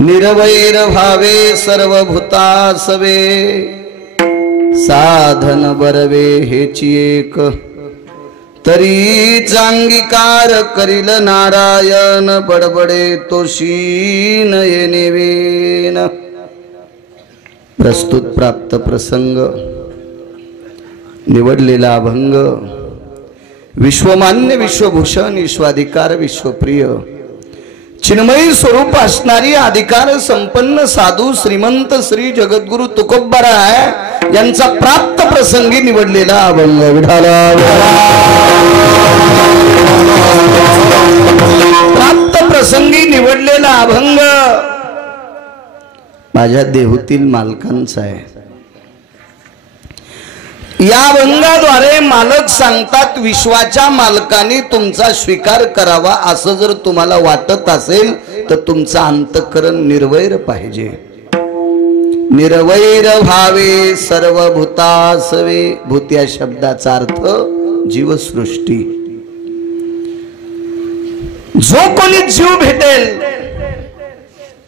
निरवैर भावे सर्वभूतासवे साधन बरवे हेची एक तरी चांगिकार करील नारायण बडबडे तोषीन येनेवेन। प्रस्तुत प्राप्त प्रसंग निवडलेला अभंग विश्वमान्य विश्वभूषण विश्वाधिकार विश्वप्रिय चिन्मयी स्वरूप असणारी अधिकार संपन्न साधू श्रीमंत श्री जगद्गुरु तुकोबराय यांचा प्राप्त प्रसंगी निवडलेला अभंग विठाला प्राप्त प्रसंगी निवडलेला अभंग माझ्या देहूतील मालकांचा आहे। या अभंगाद्वारे मालक सांगतात विश्वाच्या मालकाने तुमचा स्वीकार करावा असं जर तुम्हाला वाटत असेल तर तुमचा अंतःकरण निर्वैर पाहिजे। निर्वैर भावे सर्वभूतासवे भूत या शब्दाचा अर्थ जीवसृष्टी। जो कोणी जीव भेटेल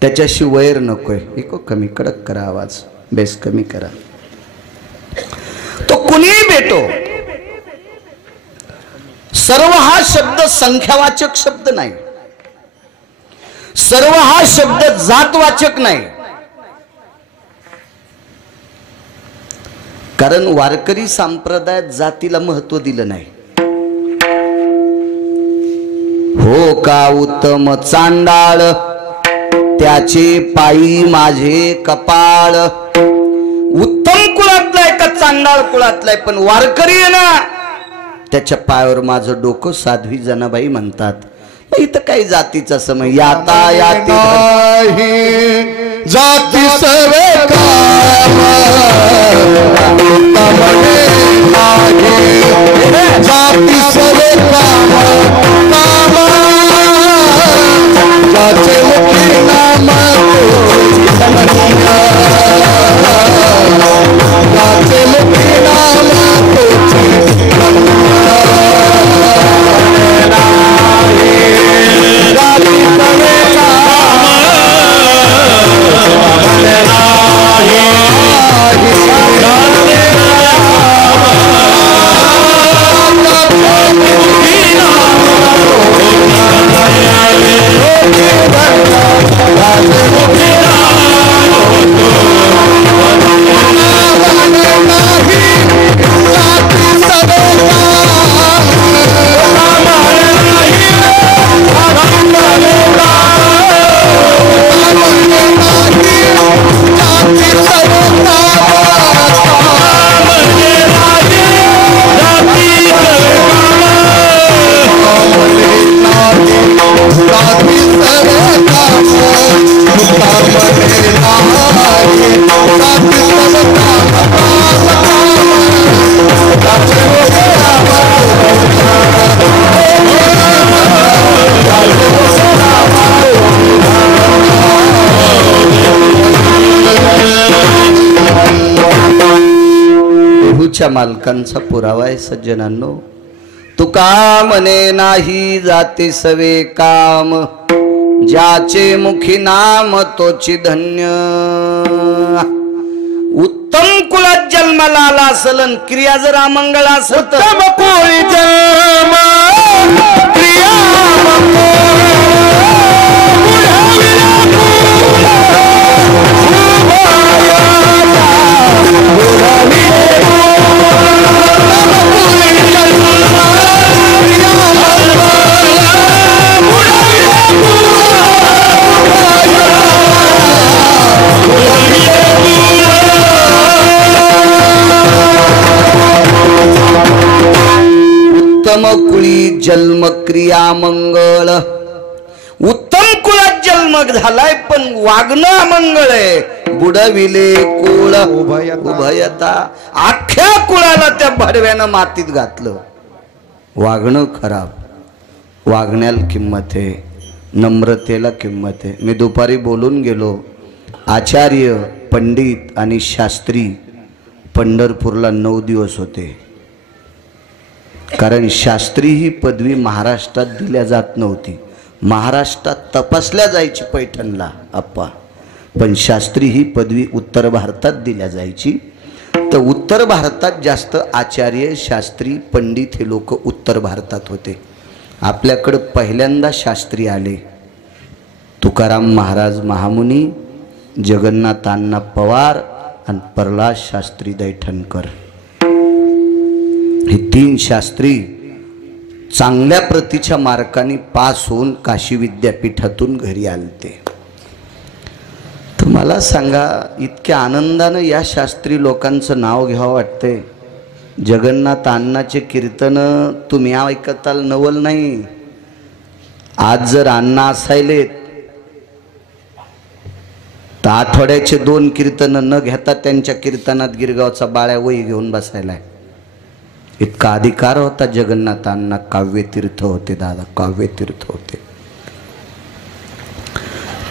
त्याच्याशी वैर नकोय। इको कमी कडक करा आवाज बेस कमी करा। तो कुणीही भेटो सर्व हा शब्द संख्यावाचक शब्द नाही। सर्व हा शब्द जातवाचक नाही। कारण वारकरी संप्रदायात जातीला महत्व दिलं नाही। हो का उत्तम चांडाळ त्याचे पायी माझे कपाळ। उत्तम कुळातला आहे का चांडाळ कुळातला आहे पण वारकरी आहे ना त्याच्या पायावर माझं डोकं साध्वी जनाबाई म्हणतात। इथं काही जातीचा समय याता याती जाती सर्वे जाती सर्वे मालकांचा पुरावा आहे सज्जनांनो। तुका म्हणे नाही जाते सवे काम ज्याचे मुखी नाम तोची धन्य। उत्तम कुळात जन्माला आला असेल क्रिया जर अमंगळ असेल उत्तम कुळी जन्म क्रिया उत्तम कुळी जन्म क्रिया मंगळ। उत्तम कुळात जन्म झालाय पण वागणं अमंगळ आहे। बुडविले कुळ उभयता अख्ख्या कुळाला त्या भडव्यानं मातीत घातलं। वागणं खराब वागण्याला किंमत आहे नम्रतेला किंमत आहे। मी दुपारी बोलून गेलो आचार्य पंडित आणि शास्त्री पंढरपूरला 9 दिवस होते। कारण शास्त्री ही पदवी महाराष्ट्रात दिल्या जात नव्हती। महाराष्ट्रात तपासल्या जायची पैठणला अप्पा। पण शास्त्री ही पदवी उत्तर भारतात दिल्या जायची. तर उत्तर भारतात जास्त आचार्य शास्त्री पंडित हे लोक उत्तर भारतात होते. आपल्याकडं पहिल्यांदा शास्त्री आले तुकाराम महाराज महामुनी, जगन्नाथ अण्णा पवार आणि प्रल्हाद शास्त्री दैठणकर. हे 3 शास्त्री चांगल्या प्रतीच्या मार्काने पास होऊन काशी विद्यापीठातून घरी आलते. तर मला सांगा, इतक्या आनंदानं या शास्त्री लोकांचं नाव घ्यावं वाटतंय. जगन्नाथ अण्णाचे कीर्तन तुम्ही ऐकताल नवल नाही. आज जर अण्णा असायले तर आठवड्याचे 2 कीर्तन न घेता त्यांच्या कीर्तनात गिरगावचा बाळ्या वही घेऊन बसायलाय. इतका अधिकार होता जगन्नाथ अण्णा. काव्यतीर्थ होते दादा, काव्यतीर्थ होते.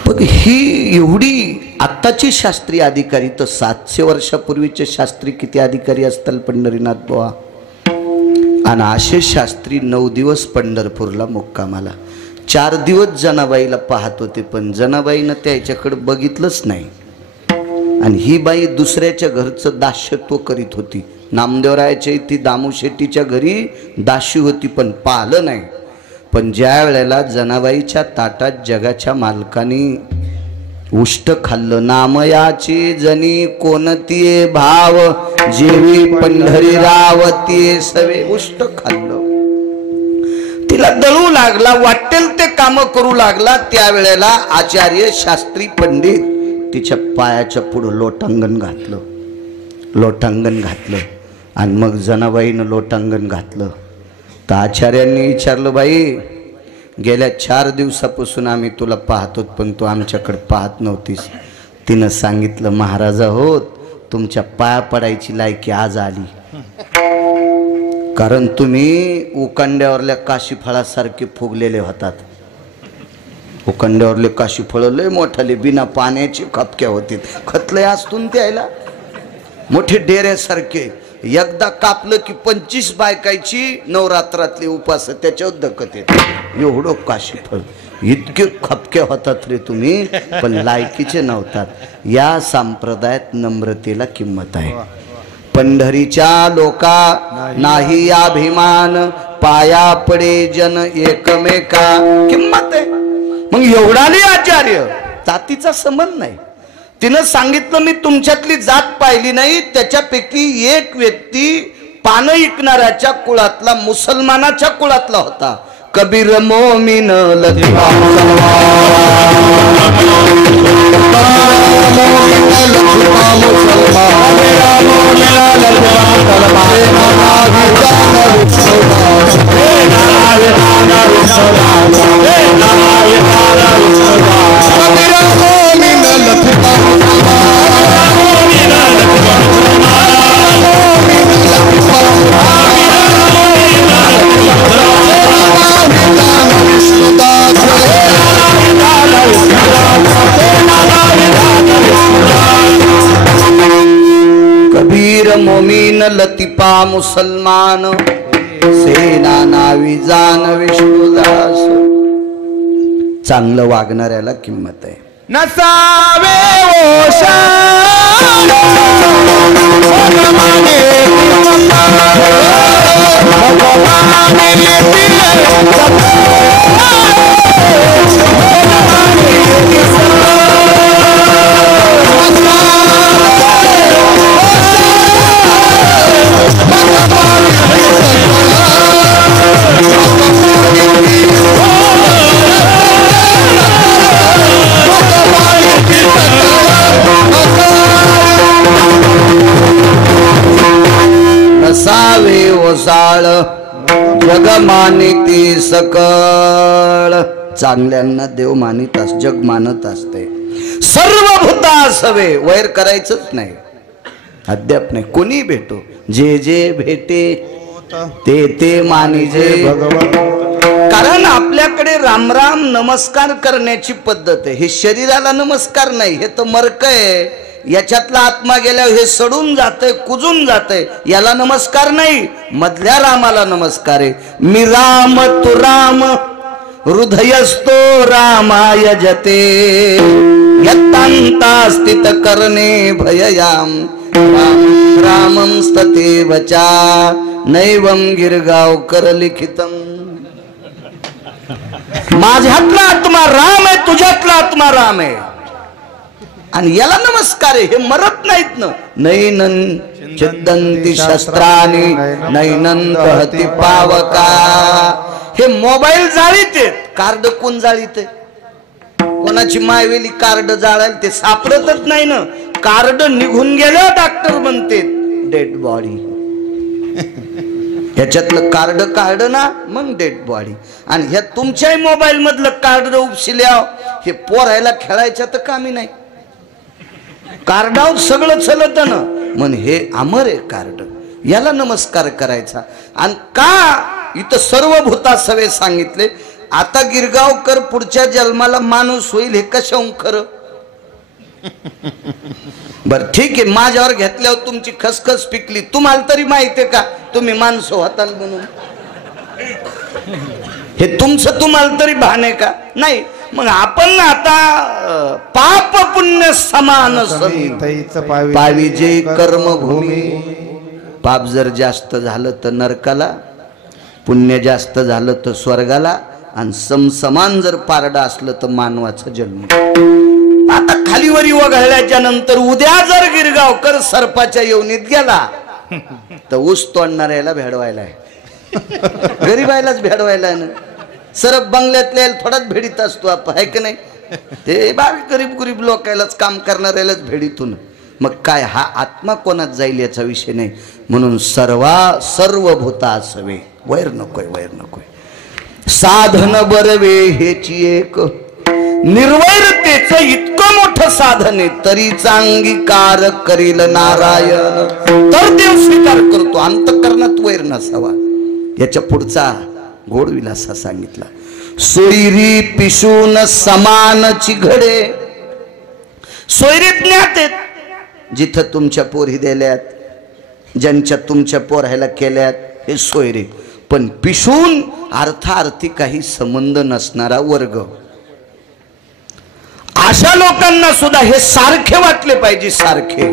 पण ही एवढी आत्ताची शास्त्री अधिकारी, तर 700 वर्षापूर्वीचे शास्त्री किती अधिकारी असतील पंढरीनाथ बुवा. आणि असे शास्त्री 9 दिवस पंढरपूरला मुक्कामाला. 4 दिवस जनाबाईला पाहत होते, पण जनाबाईनं त्याच्याकडे बघितलंच नाही. आणि ही बाई दुसऱ्याच्या घरचं दास्यत्व करीत होती. नामदेवरायाच्या इथे दामू शेट्टीच्या घरी दाशी होती, पण पाहिलं नाही. पण ज्या वेळेला जनाबाईच्या ताटात जगाच्या मालकाने उष्ट खाल्लं, नामयाची जनी कोणतीये भाव, जेवी पंढरी रावतीये सवे. उष्ट खाल्लं, तिला दळू लागला, वाटेल ते काम करू लागला. त्यावेळेला आचार्य शास्त्री पंडित तिच्या पायाच्या पुढं लोटांगण घातलं, लोटांगण घातलं. आणि मग जनाबाईनं लोटांगण घातलं. तर आचार्यांनी विचारलं, बाई गेल्या 4 दिवसापासून आम्ही तुला पाहतो, पण तू आमच्याकडे पाहत नव्हतीस. तिनं सांगितलं, महाराजा होत तुमच्या पाया पडायची लायकी आज आली. कारण तुम्ही उकंड्यावरल्या काशी फळासारखे फुगलेले होतात. उकंड्यावरले काशी फळं लय मोठाले बिना पाण्याची खपक्या होती. खतलय असतून त्याला मोठे डेऱ्यासारखे. एकदा कापलं की 25 बायकायची नवरात्रातले उपास त्याच्यावर दखत येत. एवढं काशी फळ, इतके खपक्या होतात रे तुम्ही, पण लायकीचे नव्हतात. या संप्रदायात नम्रतेला किंमत आहे. पंढरीच्या लोका नाही अभिमान, पाया पडे जन एकमेका. किंमत आहे. मग एवढा नाही आचार्य, जातीचा संबंध नाही. तिनं सांगितलं, मी तुमच्यातली जात पाहिली नाही. त्याच्यापैकी एक व्यक्ती पानं विकणाऱ्याच्या कुळातला, मुसलमानाच्या कुळातला होता. कबीर मोमीन लतिफा कबीर मोमीन लतिफा मुसलमान, सेना नावी जान विष्णुदास. चांगलं वागणाऱ्याला किंमत आहे. नसावे ओशा नसावे ओसाळ जग मानिती सकळ. चांगल्यांना देव मानित अस, जग मानत असते. सर्व भूता असावे, वैर करायचंच नाही. अद्याप नाही. कोणी भेटो, जे जे भेटे ते ते मानिजे भगवान. कारण आपल्याकडे राम राम नमस्कार करण्याची पद्धत आहे. हे शरीराला नमस्कार नाही, हे तर मर्क आहे. याच्यातला आत्मा गेल्यावर हे सडून जातंय, कुजून जातंय. याला नमस्कार नाही, मधल्या रामाला नमस्कार आहे. मी राम तू राम, हृदयस्थो रामाय जते. यत्तांता स्थित करणे भययाम राम रामं स्तते वचा नैवं गिरगावकर लिखितम. माझ्यातला आत्मा राम आहे, तुझ्यातला आत्मा राम आहे आणि याला नमस्कार आहे. हे मरत नाहीत ना. नैनन चिद्दंती शस्त्रानी नैनन दहती पावका. हे मोबाईल जाळीत, कार्ड कोण जाळीत? कोणाची मायवेली कार्ड जाळायला ते सापडतच नाही ना. कार्ड निघून गेलं डॉक्टर म्हणते डेड बॉडी. ह्याच्यातलं कार्ड काढ ना मग डेड बॉडी. आणि ह्या तुमच्याही मोबाईल मधलं कार्ड उपशिल्या हे पोरायला खेळायच्या तर कामी नाही. कार्डावर सगळं चलत ना. म्हण हे अमर आहे कार्ड, याला नमस्कार करायचा. आणि का इथं सर्व भूतासवे सांगितले. आता गिरगावकर पुढच्या जन्माला माणूस होईल हे कशाहून खरं? बर ठीक आहे, माझ्यावर घेतल्यावर तुमची खसखस पिकली, तुम्हाला तरी माहिती आहे का तुम्ही माणसं होता म्हणून? हे तुमचं तुम्हाला तरी भान आहे का? नाही. मग आपण आता पाप पुण्य समान पावी जे कर्मभूमी. पाप जर जास्त झालं तर नरकाला, पुण्य जास्त झालं तर स्वर्गाला, आणि समसमान जर पारडा असलं तर मानवाचा जन्म. आता खालीवरी वगळल्याच्या नंतर उद्या जर गिरगावकर सर्पाच्या योनीत गेला तर ऊस तोडणाऱ्याला भेडवायला आहे, गरीबायलाच भेडवायला आहे ना. सरप बंगल्यातल्या थोडाच भेडीत असतो आपण, आहे की नाही? ते बारीक गरीब लोकायलाच काम करणाऱ्यालाच भेडीतून. मग काय हा आत्मा कोणात जाईल याचा विषय नाही. म्हणून सर्व भूता असावे, वैर नकोय, वैर नकोय. साधन बरवे हेची एक निर्वैरतेच इतकं मोठं साधन आहे तरी अंगीकार करील नारायण. तर देव स्वीकार करतो. अंतःकरणात वैर नसावा. याच्या पुढचा गोड विलासा सांगितला. सोयरी पिशून समानची घडे. सोयरी ज्ञात आहेत, जिथं तुमच्या पोरी दिल्यात, ज्यांच्या तुमच्या पोरायला केल्यात, हे सोयरे. पण पिशून अर्थार्थी काही संबंध नसणारा वर्ग, अशा लोकांना सुद्धा हे सारखे वाटले पाहिजे. सारखे.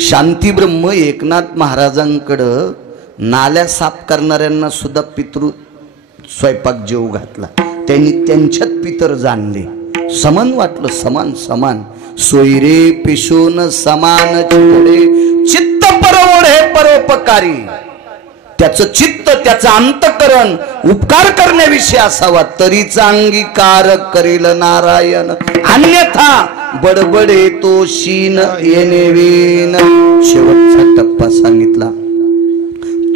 शांतीब्रह्म एकनाथ महाराजांकडं नाल्या साफ करणाऱ्यांना सुद्धा पितृ स्वयंपाक जेव घातला. त्यांनी त्यांच्यात पितर जाणले, समान वाटलं, समान समान. सोयरे पिशून समान चित्त परवड हे परोपकारी. त्याचं चित्त, त्याचं अंतःकरण उपकार करण्याविषयी असावा तरीच अंगीकार करील नारायण. अन्यथा बडबडे तो शीन येणे वीन. शेवटचा टप्पा सांगितला.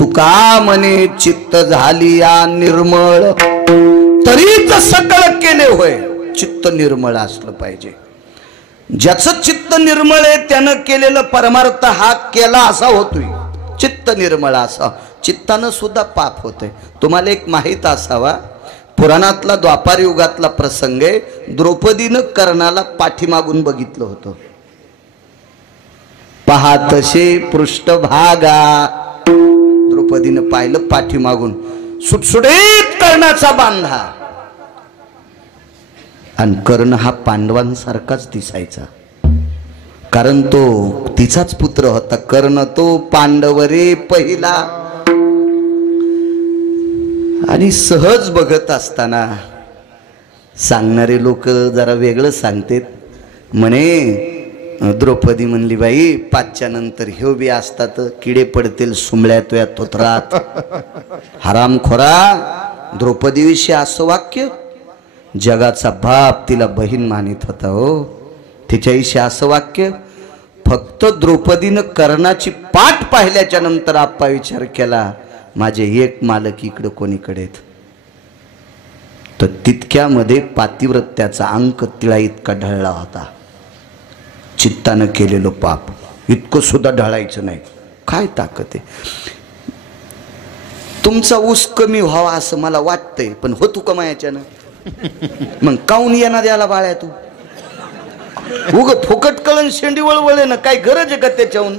तुका म्हणे चित्त झाली या निर्मळ तरीच सकळ केले होय. चित्त निर्मळ असलं पाहिजे. ज्याचं चित्त निर्मळ आहे त्यानं केलेलं परमार्थ हा केला असा होतोय. चित्त निर्मळ असा. चित्तानं सुद्धा पाप होते. तुम्हाला एक माहित असावा, पुराणातला द्वापार युगातला प्रसंग आहे. द्रौपदीनं कर्णाला पाठीमागून बघितलं होतं. पाहतसे पृष्ठभागा. द्रौपदीनं पाहिलं पाठीमागून, सुटसुटीत कर्णाचा बांधा. आणि कर्ण हा पांडवांसारखाच दिसायचा, कारण तो तिचाच पुत्र होता. कर्ण तो पांडवरे पहिला. आणि सहज बघत असताना सांगणारे लोक जरा वेगळं सांगतात. म्हणे द्रौपदी म्हणली, बाई 5च्या नंतर ह्यो बी असतात किडे पडतील सुमळ्या तुया तोत्रात. हरामखोरा. द्रौपदीविषयी असं वाक्य. जगाचा बाप तिला बहीण मानित होता हो. तिच्याविषयी असं वाक्य. फक्त द्रौपदीनं कर्णाची पाठ पाहिल्याच्या नंतर आप्पा विचार केला, माझे एक मालक इकडं कोणीकडे आहेत. तर तितक्यामध्ये पातिव्रत्याचा अंक तिळा इतका ढळला होता. चित्तानं केलेलं पाप इतकं सुद्धा ढळायचं नाही. काय ताकद आहे. तुमचा ऊस कमी व्हावा असं मला वाटतंय, पण होतो का मायाच्यानं? मग काऊन येणार द्याला बाळ्या तू? उग फुकट कळण शेंडी वळवळे ना, काय गरज आहे का त्याच्याहून?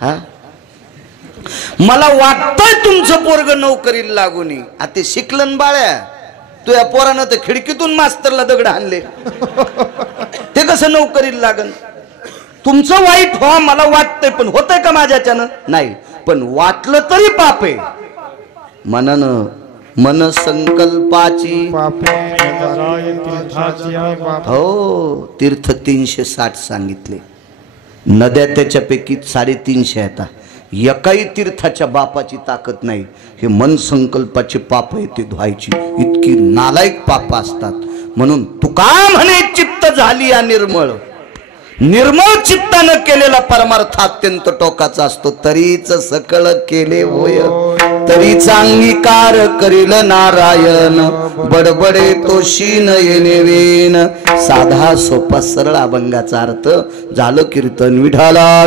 हा, मला वाटतंय तुमचं पोरग नोकरीला लागून. आता ते शिकलन बाळ्या, तू या पोरानं तर खिडकीतून मास्तरला दगड आणले. ते कसं नोकरीला लागन? तुमचं वाईट व्हा मला वाटतंय, पण होतंय का माझ्याच्यानं? नाही. पण वाटलं तरी पाप आहे. मन संकल्पाची हो तीर्थ 360 सांगितले. नद्या त्याच्यापैकी 350 येतात. एकाही तीर्थाच्या बापाची ताकद नाही. हे मन संकल्पाचे पाप आहे ते धुवायची. इतकी नालायक पाप असतात. म्हणून तुका म्हणे चित्त झाली या निर्मळ. निर्मळ चित्तानं केलेला परमार्थ अत्यंत टोकाचा असतो. तरीच सकळ केले होय तरीच अंगीकार करील नारायण. बडबडे तो शीन येणे वेन. साधा सोपा सरळ अभंगाचा अर्थ झालं कीर्तन विठाला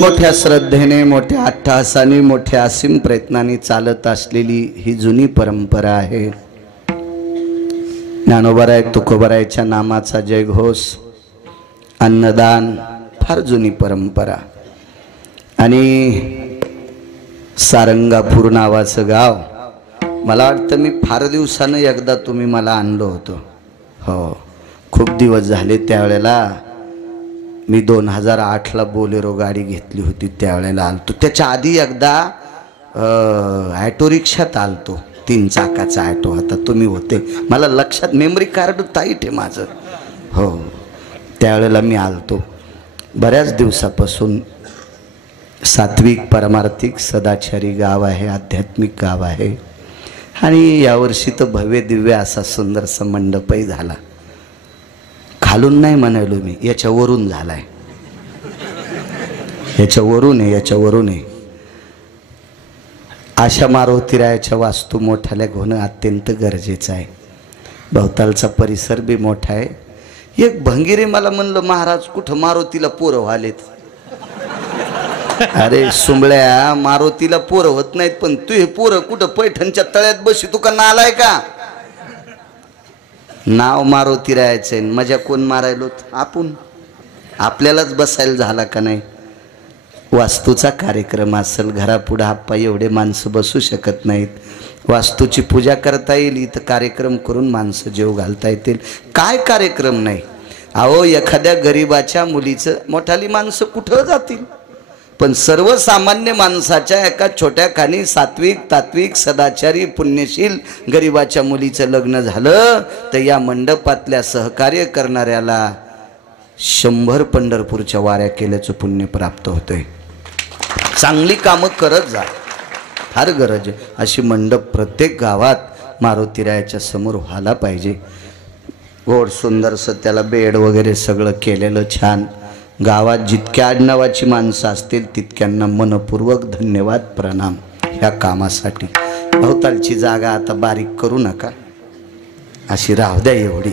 मोठ्या श्रद्धेने मोठ्या अट्टहासाने मोठ्या असीम प्रयत्नाने चालत असलेली ही जुनी परंपरा आहे. ज्ञानोबाराय तुकोबारायच्या नामाचा जयघोष, अन्नदान फार जुनी परंपरा. आणि सारंगापूर नावाचं गाव मला वाटतं मी फार दिवसानं एकदा तुम्ही मला आणलं होतं. हो खूप दिवस झाले. त्यावेळेला मी 2008ला बोलेरो गाडी घेतली होती. त्यावेळेला आलतो. त्याच्या आधी एकदा ॲटो रिक्षात आलतो. 3 चाकाचा ॲटो होता. तुम्ही होते मला लक्षात. मेमरी कार्ड टाईट आहे माझं. हो त्यावेळेला मी आलतो. बऱ्याच दिवसापासून सात्विक परमार्थिक सदाचारी गाव आहे. आध्यात्मिक गाव आहे. आणि यावर्षी तर भव्य दिव्य असा सुंदरसा मंडपही झाला. खालून नाही म्हणालो मी, याच्यावरून झालाय. याच्यावरून आहे. अशा मारुतीरायाच्या वास्तू मोठ्याला होणं अत्यंत गरजेचं आहे. भवतालचा परिसर बी मोठा आहे. एक भंगिरे मला म्हणलं महाराज कुठं मारुतीला पोरं व्हालेत. अरे सुंबळ्या मारुतीला पोरं होत नाहीत, पण तू हे पोरं कुठं पैठणच्या तळ्यात बशी तू का नालाय का? नाव मारुती राहायचंय. मजा कोण मारायलो? आपण. आपल्यालाच बसायला झाला का नाही? वास्तूचा कार्यक्रम असेल घरापुढं आप्पा एवढे माणसं बसू शकत नाहीत. वास्तूची पूजा करता येईल इथं कार्यक्रम करून माणसं जेव घालता येतील. काय कार्यक्रम नाही. अहो एखाद्या गरीबाच्या मुलीचं मोठाली माणसं कुठं जातील, पण सर्वसामान्य माणसाच्या एका छोट्या खाणी सात्विक तात्विक सदाचारी पुण्यशील गरीबाच्या मुलीचं लग्न झालं तर या मंडपातल्या सहकार्य करणाऱ्याला 100 पंढरपूरच्या वाऱ्या केल्याचं पुण्य प्राप्त होतंय. चांगली कामं करत जा, फार गरज आहे. अशी मंडप प्रत्येक गावात मारुतीरायाच्या समोर व्हायला पाहिजे. गोड सुंदरसं त्याला बेड वगैरे सगळं केलेलं छान. गावात जितक्या आडनावाची माणसं असतील तितक्यांना मनपूर्वक धन्यवाद प्रणाम ह्या कामासाठी. भवतालची जागा आता बारीक करू नका, अशी राहू द्या. एवढी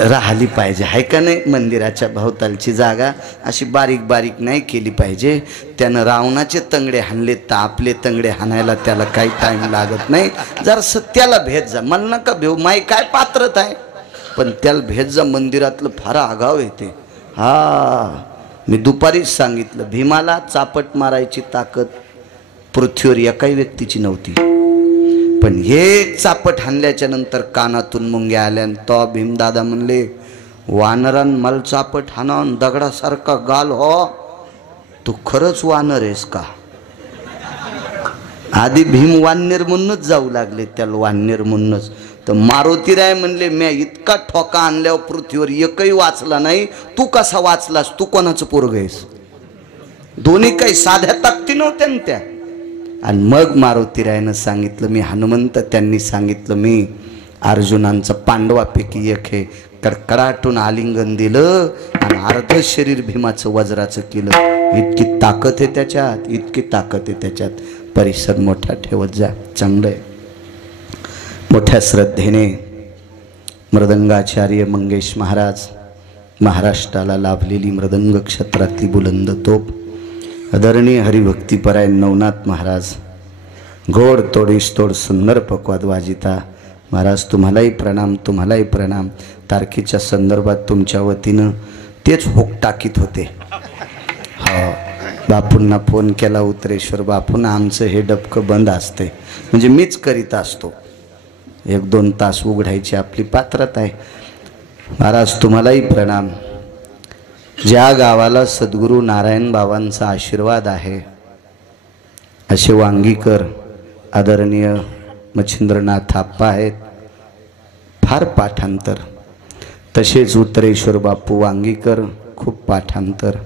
राहिली पाहिजे आहे का नाही? मंदिराच्या भवतालची जागा अशी बारीक बारीक नाही केली पाहिजे. त्यानं रावणाचे तंगडे हाणले तर आपले तंगडे हाणायला त्याला काही टाईम लागत नाही. जर सत्याला भेट जा. मला नका भेऊ, माई काय पात्रता आहे, पण त्याला भेट जा. मंदिरातलं फार आगाव येते. मी दुपारीच सांगितलं, भीमाला चापट मारायची ताकद पृथ्वीवर एकाही व्यक्तीची नव्हती, पण हे चापट हाणल्याच्या नंतर कानातून मुंग्या आल्या. तो भीमदादा म्हणले, वानरान मला चापट हाणा दगडासारखा गाल हो, तू खरंच वानर आहेस का? आधी भीम वाननेर म्हणूनच जाऊ लागले, त्याला वाननेर म्हणूनच. तर मारुतीराय म्हणले, म्या इतका ठोका आणल्यावर पृथ्वीवर एकही वाचला नाही, तू कसा वाचलास? तू कोणाचं पोरग आहेस? दोन्ही काही साध्या ताकदी नव्हत्या ना त्या. आणि मग मारुतीरायनं सांगितलं मी हनुमंत. त्यांनी सांगितलं मी अर्जुनांचा पांडवापैकी एक आहे. कडकडाटून आलिंगन दिलं आणि अर्ध शरीर भीमाचं वज्राचं केलं. इतकी ताकद आहे त्याच्यात, इतकी ताकद आहे त्याच्यात. परिसर मोठा ठेवत जा, चांगलं आहे. मोठ्या श्रद्धेने मृदंगाचार्य मंगेश महाराज, महाराष्ट्राला लाभलेली मृदंग क्षेत्रातली बुलंद तोप, आदरणीय हरिभक्तीपरायण नवनाथ महाराज, गोड तोडीस तोड सुंदर पक्वाद वाजिता महाराज, तुम्हालाही प्रणाम, तुम्हालाही प्रणाम. तारखेच्या संदर्भात तुमच्या वतीनं तेच होक टाकीत होते. हो बापूंना फोन केला उतरेश्वर बापूंना आमचं हे डबकं बंद असते म्हणजे मीच करीत असतो 1-2 तास उघडायची आपली पात्रता आहे. महाराज तुम्हालाही प्रणाम. ज्या गावाला सद्गुरू नारायण बाबांचा आशीर्वाद आहे असे वांगीकर आदरणीय मच्छिंद्रनाथ आप्पा आहेत, फार पाठांतर. तसेच उत्तरेश्वर बापू वांगीकर खूप पाठांतर.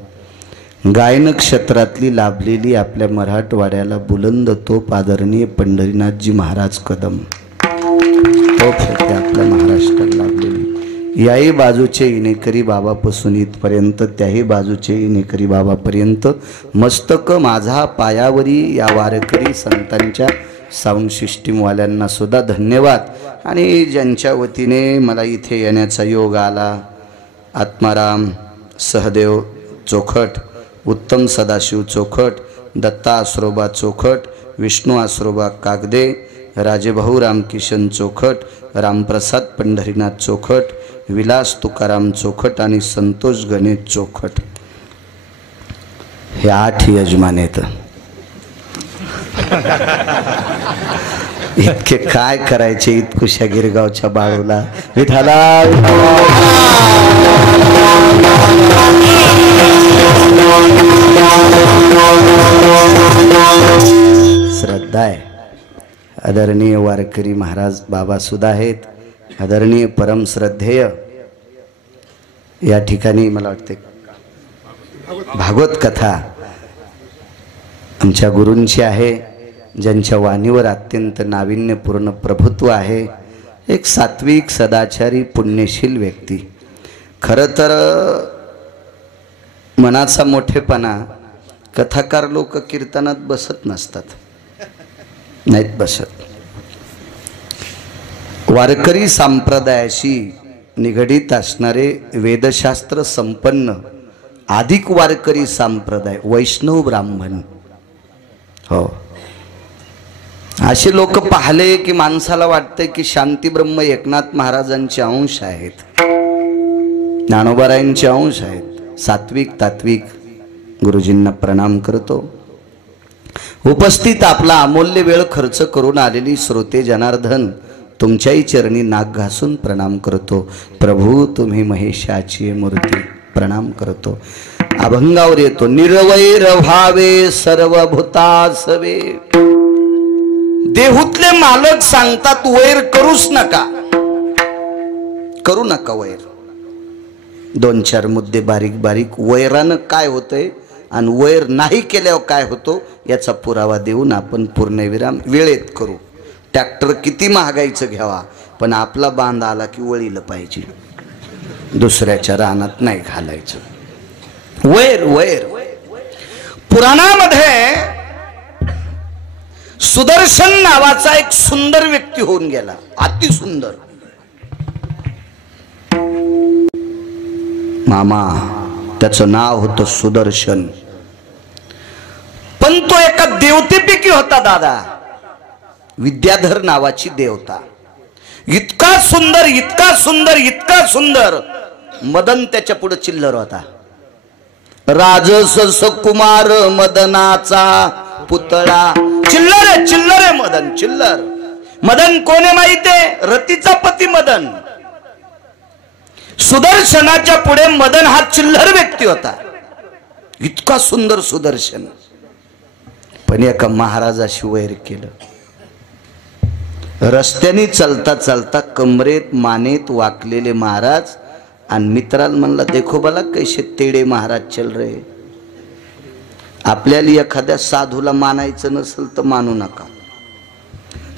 गायन क्षेत्रातली लाभलेली आपल्या मराठवाड्याला बुलंद तोप आदरणीय पंढरीनाथजी महाराज कदम तोप सध्या आपल्या महाराष्ट्राला लाभलेली. याही बाजूचे इनेकरी बाबापासून इथपर्यंत त्याही बाजूचे इनेकरी बाबापर्यंत मस्तक माझा पायावरी या वारकरी संतांच्या साऊंड सिस्टीमवाल्यांना सुद्धा धन्यवाद. आणि ज्यांच्या वतीने मला इथे येण्याचा योग आला, आत्माराम सहदेव चोखट, उत्तम सदाशिव चोखट, दत्ता आसरोबा चोखट, विष्णू आसरोबा कागदे, राजेभाऊ रामकिशन चोखट, रामप्रसाद पंढरीनाथ चोखट, विलास तुकाराम चोखट आणि संतोष गणेश चोखट हे 8 यजमान आहेत. इतके काय करायचे इतकुशा गिरगावच्या बाळूला. विठाला श्रद्धा आहे. आदरणीय वारकरी महाराज बाबा सुद्धा आहेत. आदरणीय परम श्रद्धेय या ठिकाणी मला वाटते भागवत कथा आमच्या गुरूंची आहे, ज्यांच्या वाणीवर अत्यंत नाविन्यपूर्ण प्रभुत्व आहे. एक सात्विक सदाचारी पुण्यशील व्यक्ती. खरं तर मनाचा मोठेपणा कथाकार लोक कीर्तनात बसत नसतात, नाहीत बसत. वारकरी संप्रदायाशी निगडीत असणारे वेदशास्त्र संपन्न अधिक वारकरी संप्रदाय वैष्णव ब्राह्मण, हो, असे लोक पाहिले की माणसाला वाटते की शांती ब्रह्म एकनाथ महाराजांचे अंश आहेत, ज्ञानोबारायांचे अंश आहेत. सात्विक तात्विक गुरुजींना प्रणाम करतो. उपस्थित आपला अमूल्य वेळ खर्च करून आलेली श्रोते जनार्दन तुमच्याही चरणी नाक घासून प्रणाम करतो. प्रभू तुम्ही महेशाची मूर्ती प्रणाम करतो. अभंगावर येतो निर्वैर भावे सर्वभूतासवे. देहूतले मालक सांगतात वैर करूच नका, करू नका वैर. 2-4 मुद्दे बारीक बारीक वैरानं काय होतंय आणि वैर नाही केल्यावर काय होतो याचा पुरावा देऊन आपण पूर्णविराम वेळेत करू. ट्रॅक्टर किती महागाईचं घ्यावा पण आपला बांध आला की वळीलं पाहिजे, दुसऱ्याच्या रानात नाही घालायचं. वैर वैर पुराणामध्ये सुदर्शन नावाचा एक सुंदर व्यक्ती होऊन गेला, अति सुंदर. मामा त्याचं नाव होतं सुदर्शन. पण तो एका देवतेपैकी होता दादा, विद्याधर नावाची देवता. इतका सुंदर इतका सुंदर इतका सुंदर, मदन त्याच्या पुढे चिल्लर होता. राजस कुमार मदनाचा पुतळा. चिल्लर चिल्लर आहे मदन, चिल्लर. मदन कोणे माहितीये? रतीचा पती मदन. सुदर्शनाच्या पुढे मदन हा चिल्लर व्यक्ती होता. इतका सुंदर सुदर्शन. पण एका महाराजाशी वैर केलं. रस्त्याने चालता चालता कमरेत मानेत वाकलेले महाराज आणि मित्राला म्हणला देखो बला कैसे तेडे महाराज चल रे. आपल्याला एखाद्या साधूला मानायचं नसेल तर मानू नका.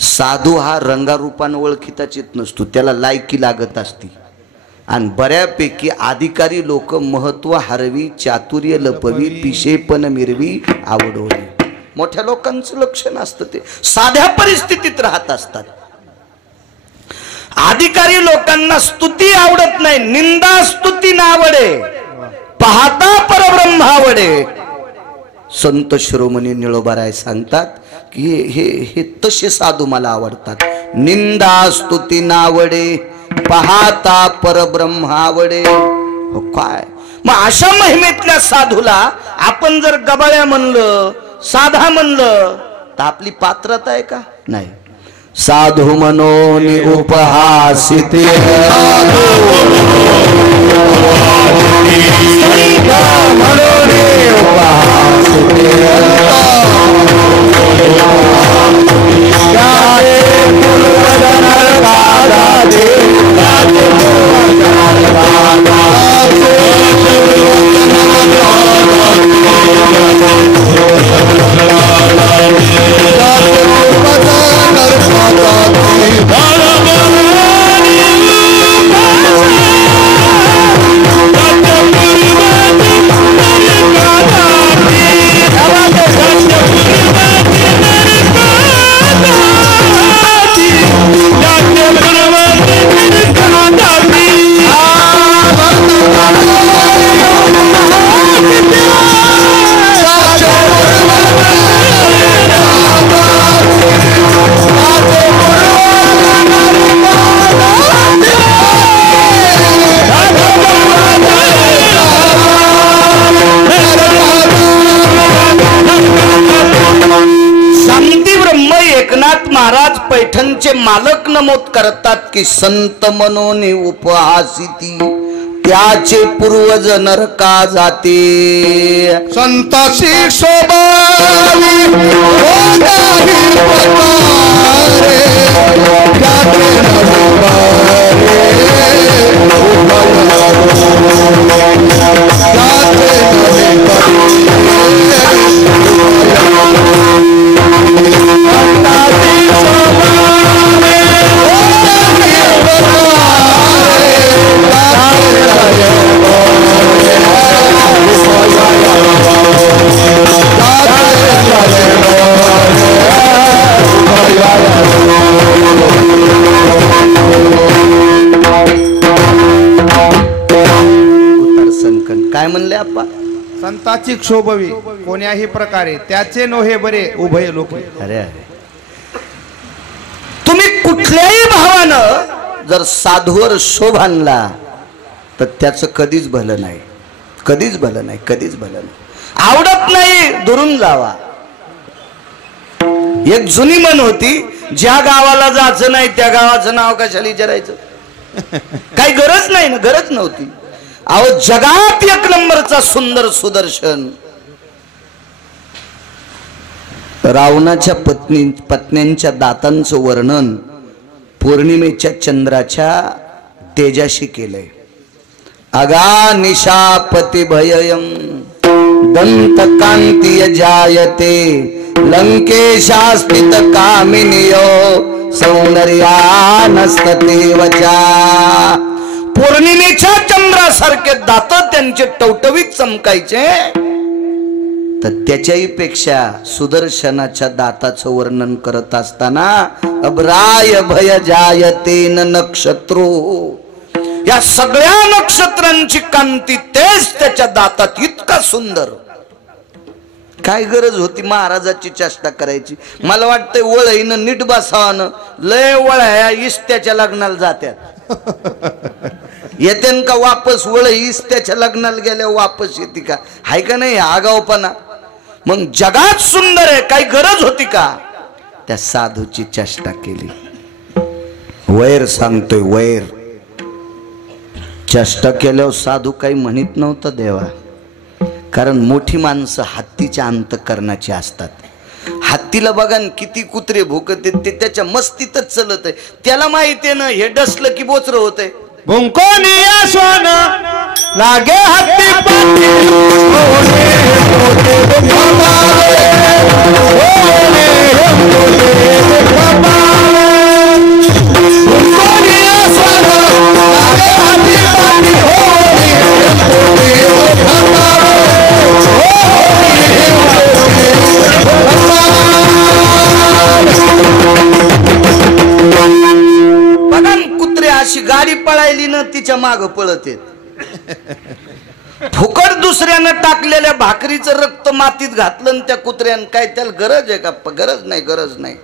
साधू हा रंगारूपानं ओळखीताच येत नसतो, त्याला लायकी लागत असती. आणि बऱ्यापैकी अधिकारी लोक महत्व हरवी, चातुर्य लपवी, पिशेपण मिरवी, आवडवली. मोठ्या लोकांचं लक्षण असतं, ते साध्या परिस्थितीत राहत असतात. अधिकारी लोकांना स्तुती आवडत नाही, निंदा स्तुती नावडे, पाहता परब्रह्म आवडे. संत शिरोमणी निळोबाराय सांगतात की हे तसे साधू मला आवडतात. निंदा स्तुती नावडे, पाहता परब्रह्म आवडे. हो काय मग अशा महिमेतल्या साधूला आपण जर गबाळ्या म्हणलं साधा म्हणलं तर आपली पात्रता आहे का नाही साधू म्हणून उपहासिते महाराज पैठणचे मालक नमूद करतात की संत म्हणून उपहासिती त्याचे पूर्वज नरका जाते संताशी शोभावी काय म्हणले आप्पा संताची क्षोभवी कोण्याही प्रकारे त्याचे नोहे बरे उभय लोक अरे अरे तुम्ही कुठल्याही भावानं जर साधूवर शोभ आणला तर त्याचं कधीच भलं नाही कधीच भलं नाही कधीच भलं नाही आवडत नाही दुरून जावा एक जुनी म्हण होती ज्या गावाला जायचं नाही त्या गावाचं नाव कशाला विचारायचं काही गरज नाही ना गरज नव्हती अहो जगात एक नंबरचा सुंदर सुदर्शन रावणाच्या पत्न्यांच्या दातांचं वर्णन पौर्णिमेच्या चंद्राच्या तेजाशी केलंय अगा निशापती भययम दंतकांती जायते लंकेशास्थित कामिनियो सौंदर्यानस्तते वचा पौर्णिमेच्या चंद्रासारखे दात त्यांचे टवटवीत चमकायचे तर त्याच्याही पेक्षा सुदर्शनाच्या दाताचं वर्णन करत असताना अब्राय भय जायते नक्षत्रो या सगळ्या नक्षत्रांची कांती तेच त्याच्या दातात इतका सुंदर काय गरज होती महाराजाची चेष्टा करायची मला वाटतंय वळईनं नीट बसावानं लय वळ्या इस्त्याच्या लग्नाला जात्यात येते का वापस वळई इस्त्याच्या लग्नाला गेल्या वापस येते का हाय का नाही आगावपणा मग जगात सुंदर आहे काही गरज होती का त्या साधूची चेष्टा केली वैर सांगतोय वैर चेष्टा केल्यावर साधू काही म्हणत नव्हतं देवा कारण मोठी माणसं हत्तीच्या अंतकरणाची असतात हत्तीला बघा किती कुत्रे भुकते ते त्याच्या मस्तीतच चलत आहे त्याला माहिती आहे ना हे डसलं की बोचरं होतंय भुंकोनी सोन लागे हत्ती अशी गाडी पळायली ना तिच्या माग पळत येत फुकट दुसऱ्यानं टाकलेल्या भाकरीचं रक्त मातीत घातलं त्या कुत्र्यानं काय त्याला गरज आहे का गरज नाही गरज नाही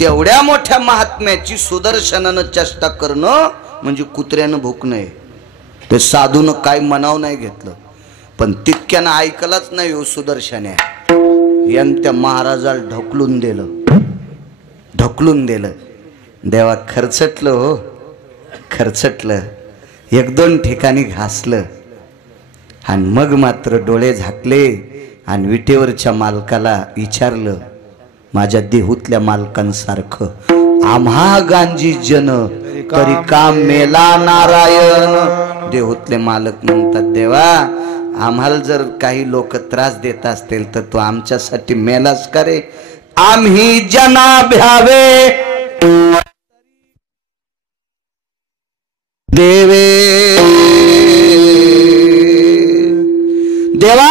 तेवढ्या मोठ्या महात्म्याची सुदर्शनानं चेष्टा करणं म्हणजे कुत्र्यानं भुकणं ते साधून काय मनाव नाही घेतलं पण तितक्यानं ऐकलाच नाही हो सुदर्शने. यान त्या महाराजाला ढकलून दिलं. देवा खरचटलं हो, खरचटलं. एक दोन ठिकाणी घासलं आणि मग मात्र डोळे झाकले आणि विटेवरच्या मालकाला विचारलं, माझ्या देहूतल्या मालकांसारखं आम्हा गांजी जन तरी का मेला नारायण. देहूतले मालक म्हणतात, देवा आम्हाला जर काही लोक त्रास देत असतील तर तू आमच्यासाठी मेलास का रे. आम्ही जना भ्यावे देवे. देवा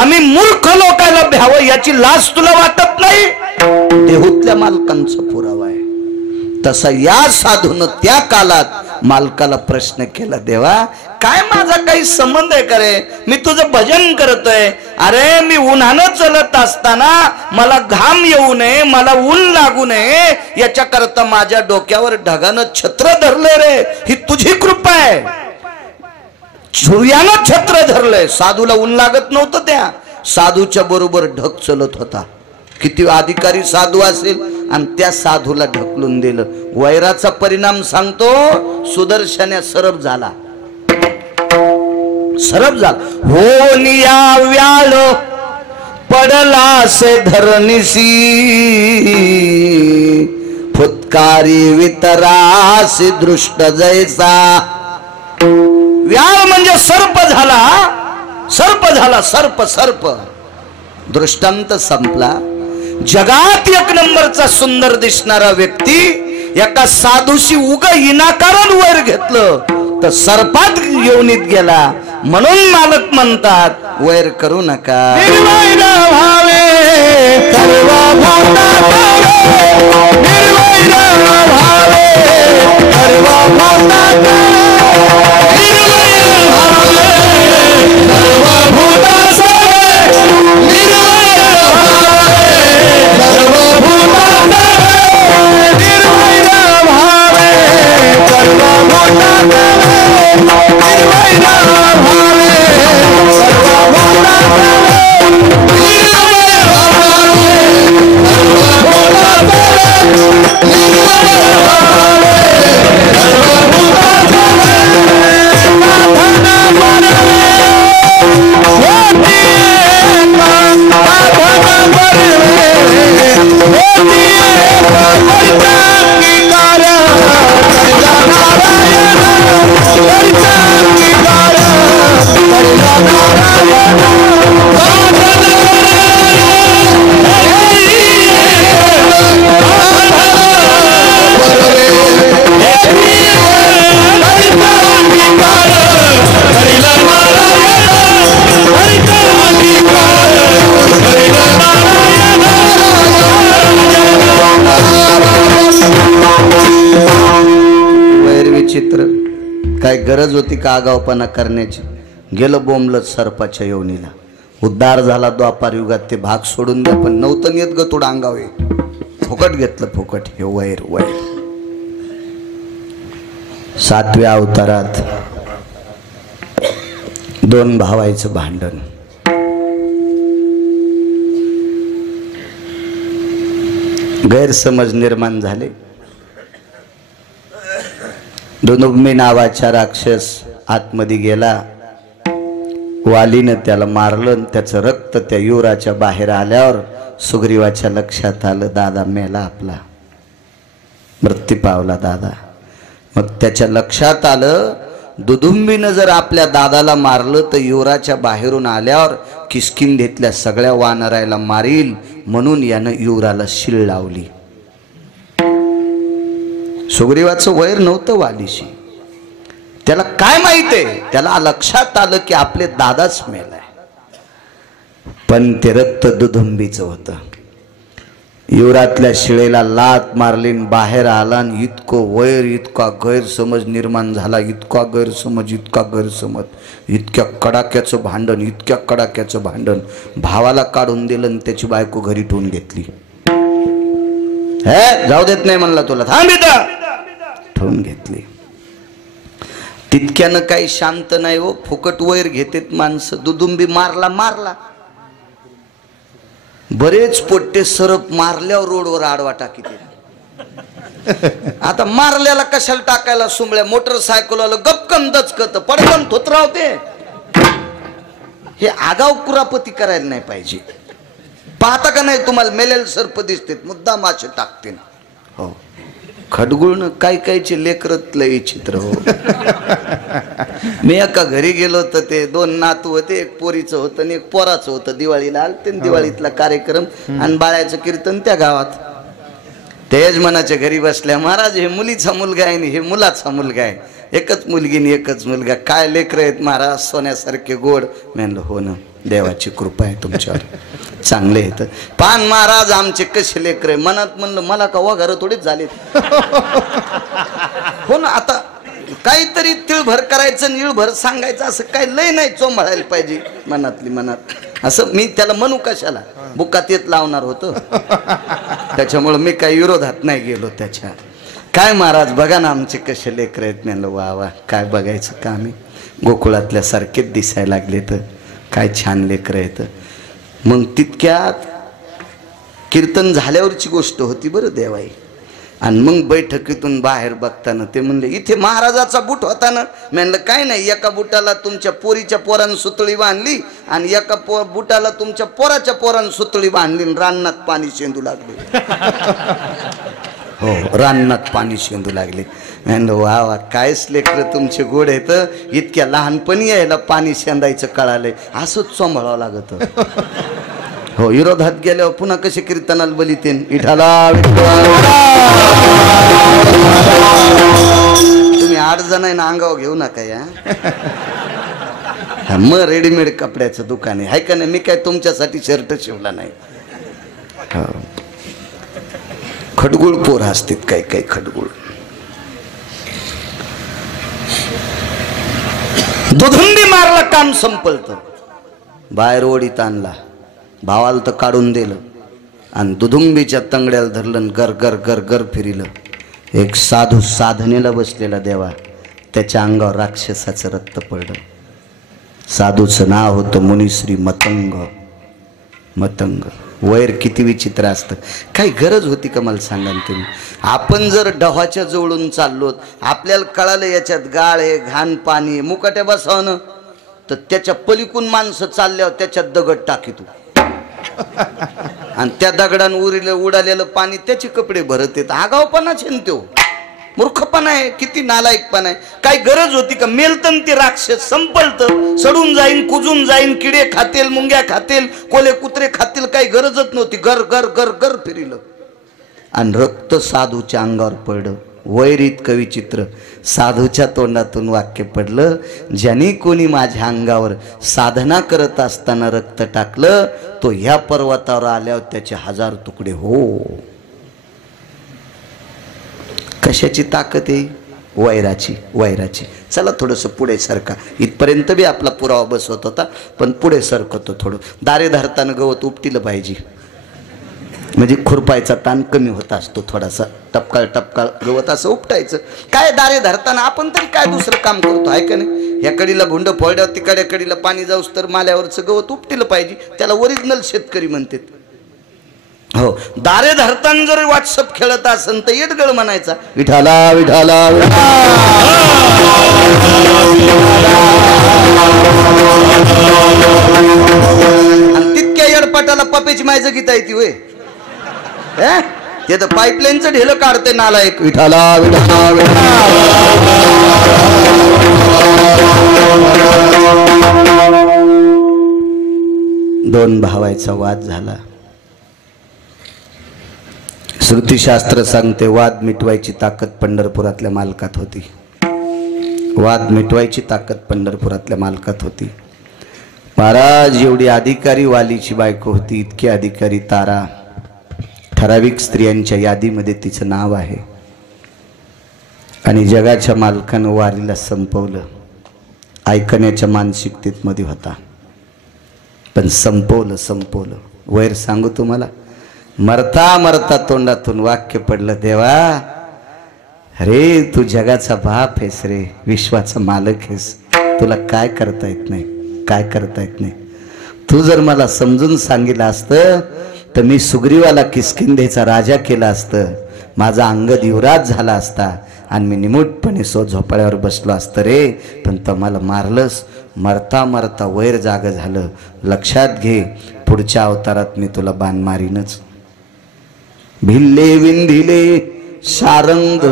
आम्ही मूर्ख लोकांना भ्यावं याची लाज तुला वाटत नाही. देहूतल्या मालकांचा पुरावा आहे. तसा या साधून त्या काळात मालकाला प्रश्न केला, देवा काय माझा काही संबंध आहे का रे. मी तुझं भजन करतोय. अरे मी उन्हानं चलत असताना मला घाम येऊ नये, मला ऊन लागू नये याच्या करता माझ्या डोक्यावर ढगानं छत्र धरले रे. ही तुझी कृपा आहे. सूर्यानं छत्र धरलंय. साधूला ऊन लागत नव्हतं. त्या साधूच्या बरोबर ढग चलत होता. किती अधिकारी साधू असेल आणि त्या साधूला ढकलून दिलं. वैराचा परिणाम सांगतो, सुदर्शन्या सरप झाला. हो निया व्याळ पडला से धरणीसी फुतकारी वितरासी दृष्ट जैसा. व्याळ म्हणजे सर्प झाला. सर्प दृष्टांत संपला. जगात एक नंबरचा सुंदर दिसणारा व्यक्ती एका साधूशी उग इनाकारण वर घेतलं तर सर्पात योनीत गेला. म्हणून मालक म्हणतात वैर करू नका. काय गरज होती का आगावपणा करण्याची. गेलं बोंबलत सर्पाच्या योनीला. उद्धार झाला द्वापार युगात. ते भाग सोडून द्या, पण नव्हतं येत ग तोड अंगावे. फुकट घेतलं फुकट हे वैर. सातव्या अवतारात दोन भावायचं भांडण. गैरसमज निर्माण झाले. दुनुग्मी नावाचा राक्षस आतमध्ये गेला. वालीनं त्याला मारलं. त्याचं रक्त त्या युवराच्या बाहेर आल्यावर सुग्रीवाच्या लक्षात आलं, दादा मेला आपला, मृत्यू पावला दादा. मग त्याच्या लक्षात आलं, दुदुंबीनं जर आपल्या दादाला मारलं तर युवराच्या बाहेरून आल्यावर किष्किंधेतल्या सगळ्या वानरायला मारील. म्हणून यानं युवराला शीळ लावली. सुग्रीवाचं वैर नव्हतं वालीशी. त्याला काय माहिती आहे, त्याला लक्षात आलं की आपले दादाच मेलाय. पण ते रक्त दुधुंबीचं होतं. युवरातल्या शिळेला लात मारली, बाहेर आला आणि इतकं वैर, इतका गैरसमज निर्माण झाला. इतका गैरसमज, इतक्या कडाक्याचं भांडण. भावाला काढून दिलं आणि त्याची बायको घरी ठेवून घेतली. हे जाऊ देत नाही म्हणला तुला, थांब इथं. ठेवून घेतली. तितक्यानं काही शांत नाही हो, फुकट वैर घेतेत माणसं. दुदुंबी मारला बरेच पोट्टे सरप मारल्यावर रोडवर आडवा टाकी. आता मारल्याला कशाला टाकायला सुंबळ्या मोटरसायकलवाला गपकन दचकत पडकन थोतरावते. हे आगाव कुरापती करायला नाही पाहिजे. पाहता का नाही तुम्हाला मेलेल सर्प दिसते मुद्दाम असे टाकते. हो खडगुळनं काय कायचे लेकरत लय चित्र. हो मी एका घरी गेलो तर ते 2 नातू होते, एक पोरीचं होतं आणि एक पोराचं होतं. दिवाळीला आलते, दिवाळीतला कार्यक्रम आणि बाळ्याचं कीर्तन त्या गावात. ते यजमानाच्या घरी बसल्या, महाराज हे मुलीचा मुलगा आहे आणि हे मुलाचा मुलगा आहे, एकच मुलगी आणि एकच मुलगा, काय लेकर आहेत महाराज, सोन्यासारखे गोड. म्हणलं हो ना, देवाची कृपा आहे तुमच्यावर, चांगले आहेत. पान महाराज आमचे कसे लेकर आहे. मनात म्हणलं मला का वगैरे थोडीच झाले. हो ना, आता काहीतरी तिळभर करायचं निळभर सांगायचं असं काय लय नाही चोंबाळायला पाहिजे मनातली मनात. असं मी त्याला म्हणू कशाला, बुकात येत लावणार होतो, त्याच्यामुळे मी काही विरोधात नाही गेलो त्याच्या. काय महाराज बघा ना आमचे कसे लेकर आहेत. म्हणलं वा वा, काय बघायचं का, आम्ही गोकुळातल्या सारखेच दिसायला लागले तर काय छान लेकर आहेत. मग तितक्यात कीर्तन झाल्यावरची गोष्ट होती बरं देवाई. आणि मग बैठकीतून बाहेर बघताना ते म्हणले इथे महाराजाचा बूट होता ना. म्हणलं काय नाही, एका बुटाला तुमच्या पोरीच्या पोरानं सुतळी बांधली आणि एका बुटाला तुमच्या पोराच्या पोरानं सुतळी बांधली आणि रानात पाणी शेंदू लागले. हो रानात पाणी शेंदू लागले. म्हणलं वा वा, कायच लेकर तुमचे गोड आहेत, इतक्या लहानपणी यायला पाणी शेंदायचं कळालंय. असंच सांभाळावं लागत. हो विरोधात गेल्यावर पुन्हा कसे कीर्तनाला बलितेन विठाला. तुम्ही 8 जणांना अंगावर घेऊ नका या. मग रेडीमेड कपड्याचं दुकान आहे का नाही. मी काय तुमच्यासाठी शर्ट शिवला नाही. खडगुळ पोर असतात काही काही खडगुळ. दुधुंबी मारला काम संपलत. बाहेर ओढीत आणला, भावाला तर काढून दिलं आणि दुधुंबीच्या तंगड्याला धरलं, गर गर गर गर फिरिलं. एक साधू साधनेला बसलेला देवा, त्याच्या अंगावर राक्षसाचं रक्त पडलं. साधूचं नाव होतं मुनिश्री मतंग. मतंग वैर किती विचित्र असतं. काही गरज होती का मला सांगा तुम्ही. आपण जर डव्हाच्या जवळून चाललो, आपल्याला कळालं याच्यात गाळ आहे, घाण पाणी आहे, मुकाट्या बसावं तर त्याच्या पलीकून माणसं चालल्यावर त्याच्यात दगड टाकीतो आणि त्या दगडान उडालेलं पाणी त्याचे कपडे भरत येत. आगावपणा छेन तो मूर्खपणा आहे, किती नालायकपणा आहे. काही गरज होती का. मेलतन ते राक्षस संपलत, सडून जाईन, कुजून जाईन, किडे खातील, मुंग्या खातील, कोले कुत्रे खातील, काही गरजच नव्हती. गर गर गर गर फिरिलं आणि रक्त साधूच्या अंगावर पडलं. वैर इतकं विचित्र. साधूच्या तोंडातून वाक्य पडलं, ज्याने कोणी माझ्या अंगावर साधना करत असताना रक्त टाकलं तो ह्या पर्वतावर आल्यावर त्याचे 1000 तुकडे हो. कशाची ताकद आहे. वैराची. वैराची. चला थोडंसं पुढे सरका. इथपर्यंत बी आपला पुरावा बसवत होता, पण पुढे सरकतो थोडं. दारे धरताना गवत उपटिलं पाहिजे, म्हणजे खुरपायचा ताण कमी होत असतो. थोडासा टपकाळ टपकाळ गवत असं उपटायचं. काय दारे धरताना आपण तरी काय दुसरं काम करतो आहे का नाही. ह्या कडीला भुंड फोडल्यावर तिकडे कडीला पाणी जाऊस तर माल्यावरचं गवत उपटिलं पाहिजे. त्याला ओरिजिनल शेतकरी म्हणतात. हो दारे धरताना जर व्हॉट्सअप खेळत असेल तर येडगळ म्हणायचा विठाला विठाला. आणि तितक्या येडपाटाला पपेची मायचं गीता येते होय. ते तर पाईपलाईनचं ढेलं काढते नालायक. विठाला विठाला विठाला. 2 भावाचा वाद झाला. श्रुतीशास्त्र सांगते वाद मिटवायची ताकद पंढरपुरातल्या मालकात होती. वाद मिटवायची ताकद पंढरपुरातल्या मालकात होती. महाराज एवढी अधिकारी वालीची बायको होती, इतकी अधिकारी तारा. ठराविक स्त्रियांच्या यादीमध्ये तिचं नाव आहे. आणि जगाच्या मालकानं वारीला संपवलं. ऐकण्याच्या मानसिकतेत मध्ये होता, पण संपवलं. वैर सांगू तुम्हाला, मरता मरता तोंडातून वाक्य पडलं, देवा अरे तू जगाचा बाप आहेस रे, विश्वाचा मालक आहेस, तुला काय करता येत नाही, काय करता येत नाही. तू जर मला समजून सांगितलं असतं तर मी सुग्रीवाला किष्किंधेचा राजा केला असतं, माझा अंगद युवराज झाला असता आणि मी निमूटपणे झोपाळ्यावर बसलो असतं रे. पण तो मला मारलंस, मरता मरता वैर जाग झालं. लक्षात घे, पुढच्या अवतारात मी तुला बाण मारीनच. भिल्ले विंधिले सारंग,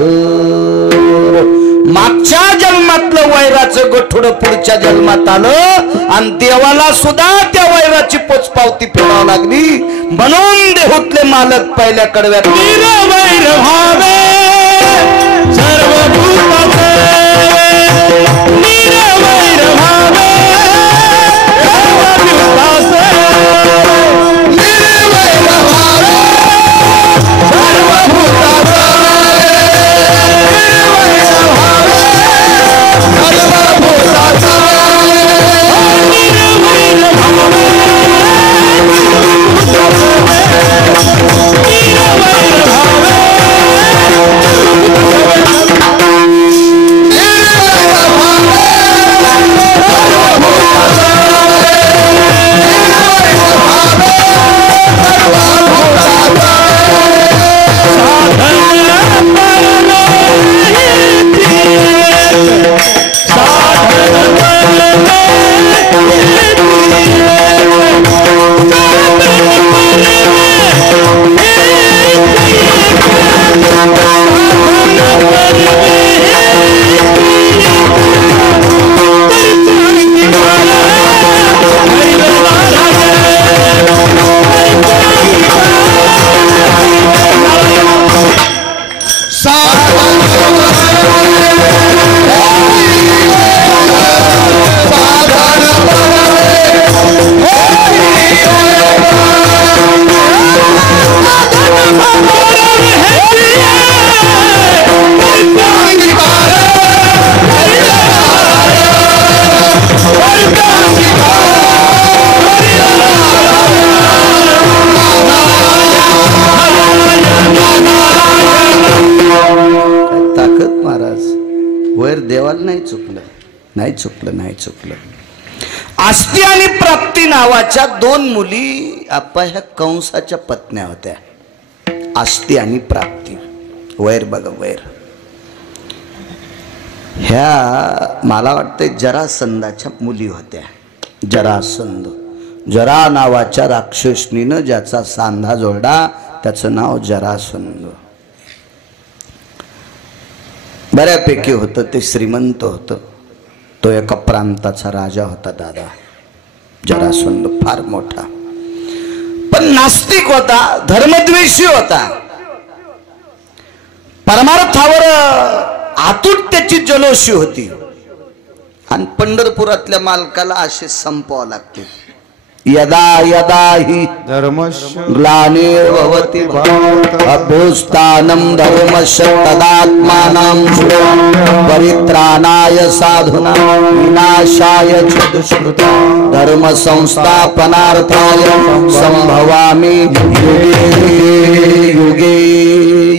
मागच्या जन्मातलं वैराचं गठुड पुढच्या जन्मात आलं आणि देवाला सुद्धा त्या वैराची पोचपावती फेडावं लागली. म्हणून देहूतले मालक पहिल्या कडव्यात वैर भावे सर्वभूताचे, वैर भावे नाही चुकलं. आस्ती आणि प्राप्ती नावाच्या दोन मुली आपा ह्या कंसाच्या पत्न्या होत्या. आस्ती आणि प्राप्ती, वैर बघा वैर. ह्या मला वाटतं जरासंधाच्या मुली होत्या. जरासंध, जरा नावाच्या राक्षसनीनं ज्याचा सांधा जोडा त्याचं नाव जरासंध. बऱ्यापैकी होतं, ते श्रीमंत होतं, तो एका प्रांताचा राजा होता दादा. जरासंध फार मोठा, पण नास्तिक होता, धर्मद्वेषी होता. परमार्थावर आतुट त्याची जलोशी होती आणि पंढरपुरातल्या मालकाला असे संपवावं लागते. यदा यदा हि धर्मस्य ग्लानिर्भवति अभ्युत्थानं धर्मस्य तदात्मानं परित्राणाय साधूनां विनाशाय च दुष्कृतां धर्म संस्थापनार्थाय संभवामि युगे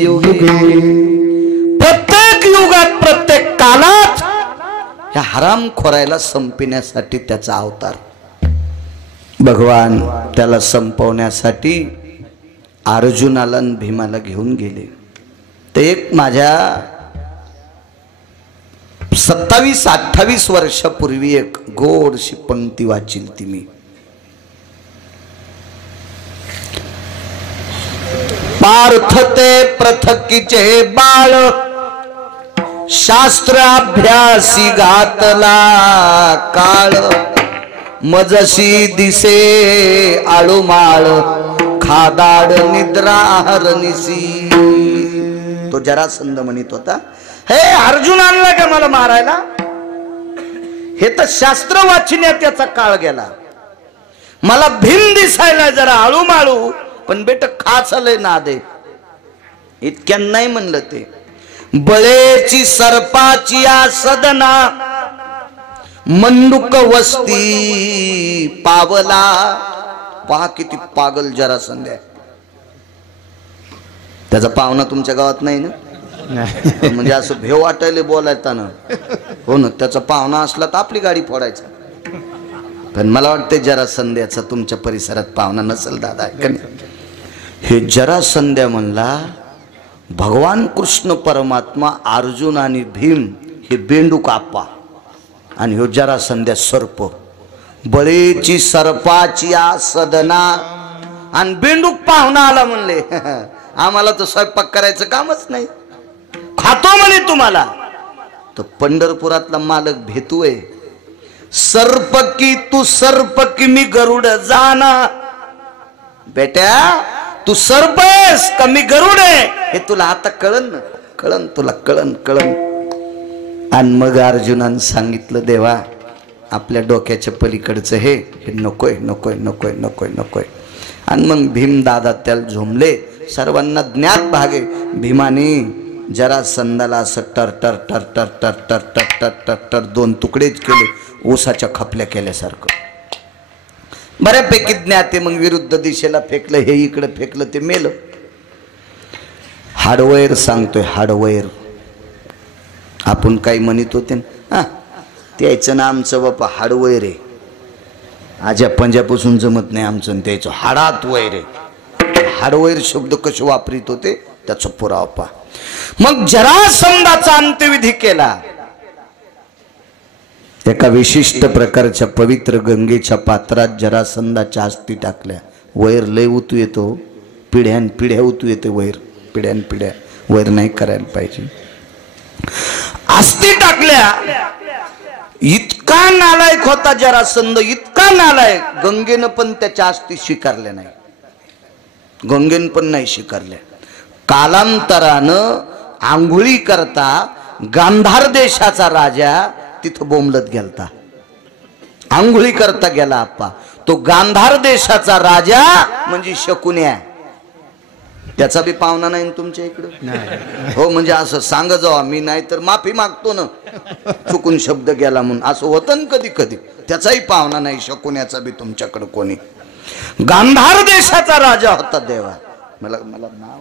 युगे. प्रत्येक युगात, प्रत्येक कालात ह्या हरामखोरायला संपविण्यासाठी त्याचा अवतार. भगवान त्याला संपवण्यासाठी अर्जुनाला आणि भीमाला घेऊन गेले. ते एक माझ्या 27-28 वर्षापूर्वी एक गोडशी पंक्ती वाचिल ती मी. पार्थ ते पृथकीचे बाळ शास्त्र अभ्यासी घातला काळ मजशी दिसे आळूमाळ खादाड निद्रा हरनिसी. तो जरासंध म्हणत होता, हे अर्जुन आणला का मला मारायला? हे तर शास्त्र वाचण्यात त्याचा काळ गेला. मला भीम दिसायला जरा आळूमाळू, पण बेट खाचलय ना दे इतक्या नाही म्हणलं. ते बळेची सर्पाची या सदना मंडूक वस्ती पावला. पहा किती पागल जरासंध आहे. त्याचा पाहुणा तुमच्या गावात नाही ना? म्हणजे असं भेव वाटायला बोलायचं हो ना, त्याचा पाहुणा असला तर आपली गाडी फोडायचा. पण मला वाटते जरासंध्याचा तुमच्या परिसरात पाहुणा नसेल दादा. हे जरासंध्या म्हणला भगवान कृष्ण परमात्मा, अर्जुन आणि भीम हे बेंडूक आप्पा आणि ह्यो जरासंध्या सर्प. बळीची सर्पाची सदना आणि बेंडूक पाहुणा आला म्हणले आम्हाला तर स्वयंपाक करायचं कामच नाही, खातो म्हणे तुम्हाला. तर पंढरपुरातला मालक भेतूय, सर्प की तू सर्प की मी गरुड जाना. बेट्या तू सर्प आहेस का मी गरुड आहे हे तुला आता कळन ना, कळन तुला, कळन कळन. आणि मग अर्जुनानं सांगितलं देवा आपल्या डोक्याच्या पलीकडचं हे नकोय नकोय नकोय नकोय नकोय. आणि मग भीम दादा त्याला झोंबले. सर्वांना ज्ञात भागे भीमाने जरासंधाला असं टर टर टर टर टर टर टर टर टर टर दोन तुकडेच केले, ऊसाच्या खपल्या केल्यासारखं. बऱ्यापैकी ज्ञात आहे. मग विरुद्ध दिशेला फेकलं, हे इकडे फेकलं, ते मेलं. हाडवैर सांगतोय, हाडवैर. आपण काही म्हणत होते ना, त्याचं ना आमचं बापा हाडवैर आहे, आज्या पंजापासून जमत नाही आमचं आणि त्याचं हाडात वैर आहे. हाडवैर शब्द कसे वापरित होते त्याचा पुरावा पहा. मग जरासंधाचा अंत्यविधी केला. एका विशिष्ट प्रकारच्या पवित्र गंगेच्या पात्रात जरासंधाच्या अस्थी टाकल्या. वैर लय उतू येतो, पिढ्यान पिढ्या उतू येते वैर, पिढ्यान पिढ्या. वैर नाही करायला पाहिजे. अस्थी टाकल्या. इतका नालायक होता जरासंध, इतका नालायक, गंगेनं पण त्याच्या अस्थी स्वीकारल्या नाही, गंगेनं पण नाही स्वीकारल्या. कालांतरानं आंघोळी करता गांधार देशाचा राजा तिथं बोंबलत गेलता. आंघोळी करता गेला आप्पा. तो गांधार देशाचा राजा म्हणजे शकुन्या, त्याचा बी पाहुणा नाही तुमच्या इकडं हो. म्हणजे असं सांग जावा, मी नाही तर माफी मागतो ना, चुकून शब्द गेला म्हणून. असं होतं ना कधी कधी. त्याचाही पाहुणा नाही शकुन्याचा बी तुमच्याकडं कोणी. गांधार देशाचा राजा होता देवा. मला नाव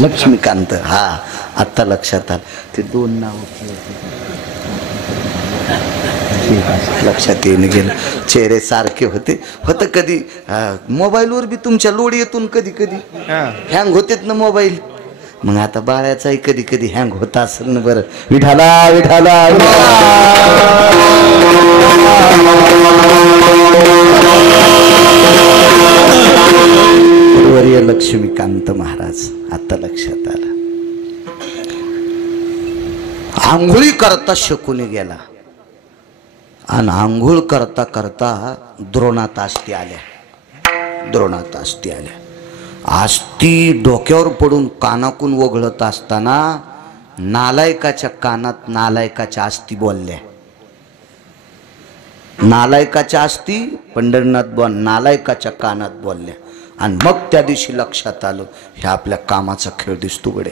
लक्ष्मीकांत, हा आता लक्षात आलं. ते दोन नाव लक्षात येऊन गेलं. चेहरे सारखे होते. होतं कधी मोबाईलवर बी तुमच्या लोड येतून कधी कधी हँग होतेत ना मोबाईल. मग आता बाळ्याचाही कधी कधी हँग होता असेल ना. बरं विठाला विठाला वर्य लक्ष्मीकांत महाराज, आता लक्षात आलं. आंघोळी करता शकुनी गेला आणि आंघोळ करता करता द्रोणात अस्थी आल्या. द्रोणात अस्थी आल्या. अस्थी डोक्यावर पडून कानाकून वगळत असताना नालायकाच्या कानात नालायकाच्या अस्थी बोलल्या. नालायकाच्या अस्थी पंढरनाथ बोल नालायकाच्या कानात बोलल्या. आणि मग त्या दिवशी लक्षात आलं, हे आपल्या कामाचा खेळ दिसतो गडे.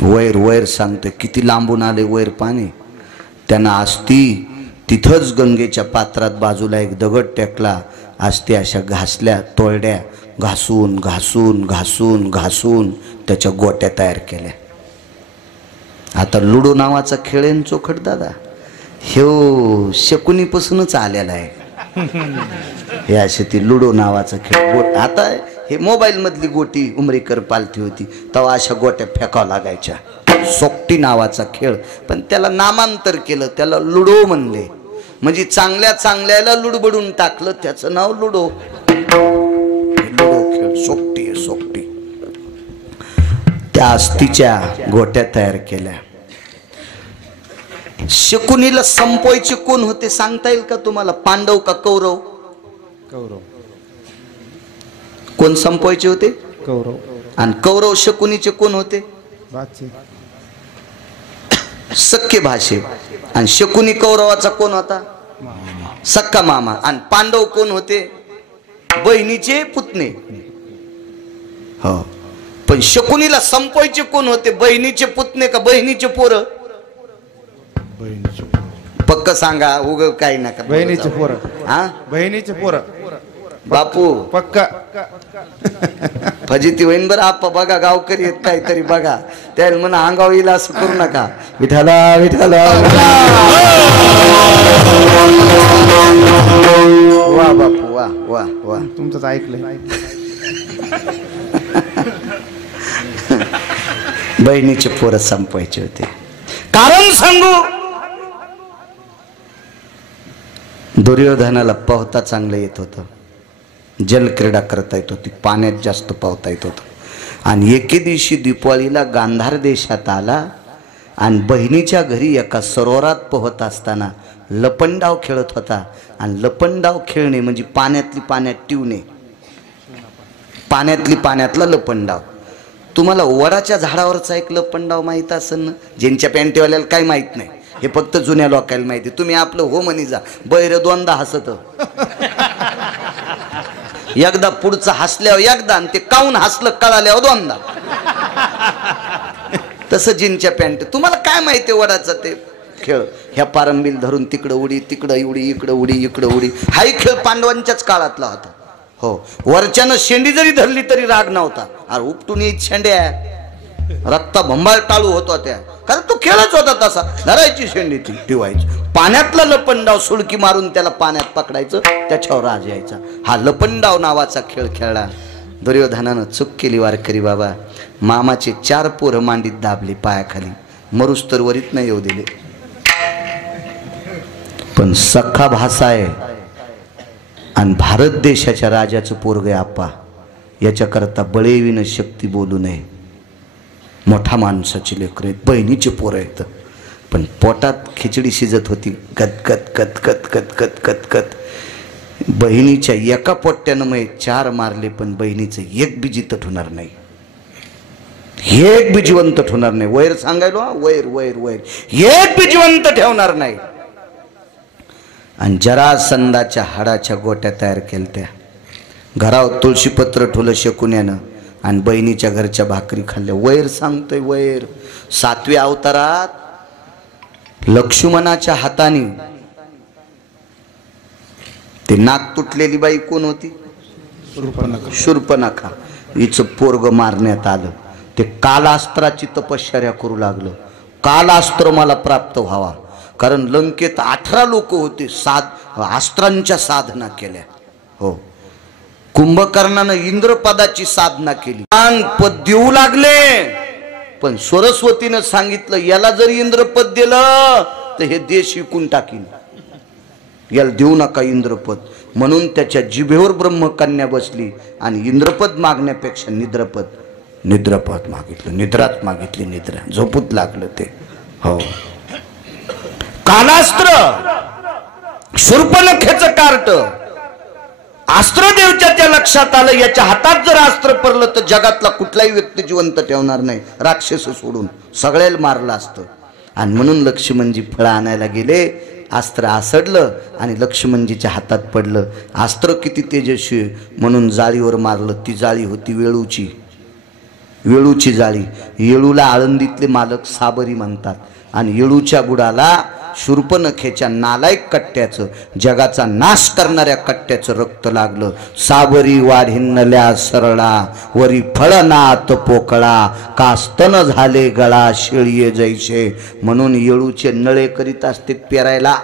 वैर वैर सांगतोय, किती लांबून आले वैर पाणी. त्यांना अस्थी तिथंच गंगेच्या पात्रात बाजूला एक दगड टेकला. अस्थी अशा घासल्या, तोरड्या घासून घासून घासून घासून त्याच्या गोट्या तयार केल्या. आता लुडो नावाचा खेळ आहे चोखट दादा, ह्यो शकुनीपासूनच आलेला आहे. हे असे ती लुडो नावाचा खेळ. गोट आता हे मोबाईल मधली गोटी उमरीकर पालथी होती तेव्हा अशा गोट्या फेकाव्या लागायच्या. सोकटी नावाचा खेळ, पण त्याला नामांतर केलं, त्याला लुडो म्हणले. म्हणजे चांगल्या चांगल्याला लुडबडून टाकलं, त्याचं नाव लुडो. लुडो खेळ सोकटी आहे, सोकटी. त्या अस्थीच्या गोट्या तयार केल्या. शकुनीला संपवायचे कोण होते सांगता येईल का तुम्हाला? पांडव का कौरव? कौरव. कोण संपवायचे होते? कौरव. आणि कौरव शकुनीचे कोण होते? सख्खे भाषे. आणि शकुनी कौरवाचा कोण होता? सक्का मामा. आणि पांडव कोण होते? बहिणीचे पुतणे. हो, पण शकुनीला संपवायचे कोण होते? बहिणीचे पुतणे का बहिणीचे पोरं? पक्क सांगा, उग काही नका. बहिणीचे पोरं. हा, बहिणीचे पोरं. बापू पक्का फजिती होईन बरं. आप्पा बघा गावकरी येत काहीतरी बघा, त्याला म्हणा अंगाव येईल असं करू नका. विठाला विठाला. वा बापू वा वा वा. तुमचंच ऐकलंय. बहिणीचे पोरं संपवायचे होते. कारण सांगू, दुर्योधनाला पोहता चांगलं येत होतं, जलक्रीडा करता येत होती, पाण्यात जास्त पोहता येत होतं. आणि एके दिवशी दिवाळीला गांधार देशात आला आणि बहिणीच्या घरी एका सरोवरात पोहत असताना लपंडाव खेळत होता. आणि लपंडाव खेळणे म्हणजे पाण्यातली पाण्यात टिवणे, पाण्यातली पाण्यातला लपंडाव. तुम्हाला वडाच्या झाडावरचा एक लपंडाव माहीत असेल ना, ज्यांच्या पॅन्टीवाल्याला काय माहीत नाही, हे फक्त जुन्या लोकांना माहिती. तुम्ही आपलं हो म्हणी जा. बैर दोनदा हसत, एकदा पुढचं हसल्यावर एकदा, आणि ते काऊन हसलं कळाल्यावर दोनदा. तसं जिनच्या पॅन्ट. तुम्हाला काय माहिती वडाचा ते खेळ? ह्या पारंबील धरून तिकडं उडी, तिकडं उडी, इकडं उडी, इकडं उडी. हाही खेळ पांडवांच्याच काळातला होता. हो, वरच्यानं शेंडी जरी धरली तरी राग नव्हता. अरे उपटून येत शेंड्या, रक्ता भंबाळ टाळू होतो त्या, कारण तो खेळच होता तसा. धरायची शेंडी ती ठेवायची. पाण्यातला लपंडाव सुळकी मारून त्याला पाण्यात पकडायचं, त्याच्यावर राज यायचा. हा लपंडाव नावाचा खेळ खेळला. दुर्योधनानं चूक केली वारकरी बाबा. मामाचे 4 पोरं मांडीत दाबले पायाखाली, मरुस्तर वरीत नाही येऊ दिले. पण सख्खा भासा आहे आणि भारत देशाच्या राजाचं पोरग आप्पा, याच्याकरता बळेविन शक्ती बोलू नये. मोठा माणसाची लेकर आहेत, बहिणीचे पोरं आहेत. पण पोटात खिचडी शिजत होती, गदगद गदगद गदगद गदगद. बहिणीच्या एका पोट्यानं मग 4 मारले, पण बहिणीचं एक बी जितत होणार नाही, एक बी जिवंत ठेवणार नाही. वैर सांगायलो, वैर वैर वैर, एक बी जिवंत ठेवणार नाही. आणि जरासंधाच्या हाडाच्या गोट्या तयार केलत्या. घरावर तुळशीपत्र ठुलं शकुन्यानं आणि बहिणीच्या घरच्या भाकरी खाल्ल्या. वैर सांगतोय वैर. 7व्या अवतारात लक्ष्मणाच्या हाताने ते नाक तुटलेली बाई कोण होती? शूर्पणखा. हिचं पोरग मारण्यात आलं. ते कालास्त्राची तपश्चर्या करू लागलं. कालास्त्र मला प्राप्त व्हावा, कारण लंकेत 18 लोक होते, अस्त्रांच्या साधना केल्या. हो, कुंभकर्णानं इंद्रपदाची साधना केली, पद देऊ लागले. पण सरस्वतीनं सांगितलं, याला जर इंद्रपद दिलं तर हे देश विकून टाकीन, याला देऊ नका इंद्रपद. म्हणून त्याच्या जिभेवर ब्रह्मकन्या बसली आणि इंद्रपद मागण्यापेक्षा निद्रपद मागितलं. निद्रात मागितली, निद्रा झोपूत लागलं ते. हो, कालास्त्र, शूर्पणखेचं कार्ट. अस्त्रदेवच्या त्या लक्षात आलं, याच्या हातात जर अस्त्र पडलं तर जगातला कुठलाही व्यक्ती जिवंत ठेवणार नाही, राक्षस सोडून सगळ्याला मारलं असतं. आणि म्हणून लक्ष्मणजी फळं आणायला गेले. अस्त्र आसडलं आणि लक्ष्मणजीच्या हातात पडलं. अस्त्र किती तेजस्वी म्हणून जाळीवर मारलं. ती जाळी होती वेळूची जाळी. येळूला आळंदीतले मालक साबरी म्हणतात आणि येळूच्या बुडाला शूर्पणखेच्या नालायक कट्ट्याचं, जगाचा नाश करणाऱ्या कट्ट्याचं रक्त लागलं. साबरी वाढिन्नल्या सरळा, वरी फळनात पोकळा, कास्तन झाले गळा शेळीये जैसे. म्हणून येळूचे नळे करीत असते पेरायला,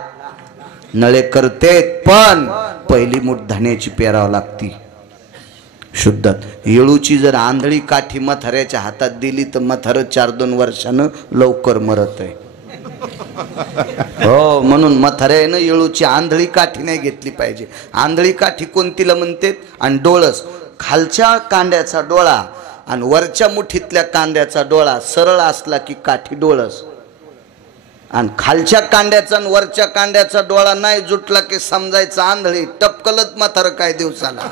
नळे करतेत, पण पहिली मूठ धान्याची पेरावं लागती शुद्धात. येळूची जर आंधळी काठी मथाऱ्याच्या हातात दिली तर मथार 4-2 वर्षानं लवकर मरत आहे. हो, म्हणून मथाऱ्यानं येळूची आंधळी काठी नाही घेतली पाहिजे. आंधळी काठी कोणतीला म्हणते? आणि डोळस, खालच्या कांद्याचा डोळा आणि वरच्या मुठीतल्या कांद्याचा डोळा सरळ असला की काठी डोळस, आणि खालच्या कांड्याचा आणि वरच्या कांड्याचा डोळा नाही जुटला की समजायचं आंधळी. टपकलत म्हातारं काय दिवसाला.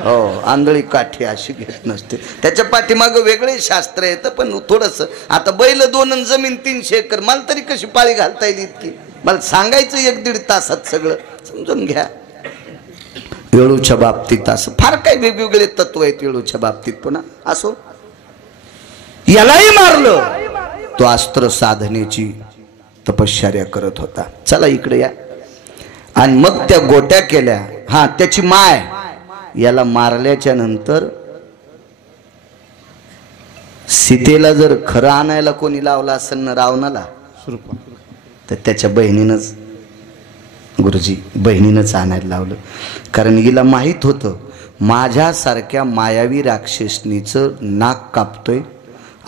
हो, आंधळी काठी अशी घेत नसते. त्याच्या पाठीमागं वेगळे शास्त्र येतं. पण थोडंसं आता बैल 2 आणि जमीन 300 एकर, मला तरी कशी पाळी घालता येईल इतकी? मला सांगायचं 1-1.5 तासात सगळं समजून घ्या. वेळूच्या बाबतीत असं फार काही वेगवेगळे तत्व आहेत वेळूच्या बाबतीत. पुन्हा असो, यालाही मारलं. तो अस्त्र साधनेची तपश्चर्या करत होता. चला इकडे या. आणि मग त्या गोट्या केल्या. हा, त्याची माय याला मारल्याच्या नंतर सीतेला जर खरं आणायला कोणी लावला असेल ना रावणाला तर त्याच्या बहिणीनंच, गुरुजी बहिणीनंच आणायला लावलं. कारण हिला माहीत होतं माझ्यासारख्या मायावी राक्षसनीचं नाक कापतोय,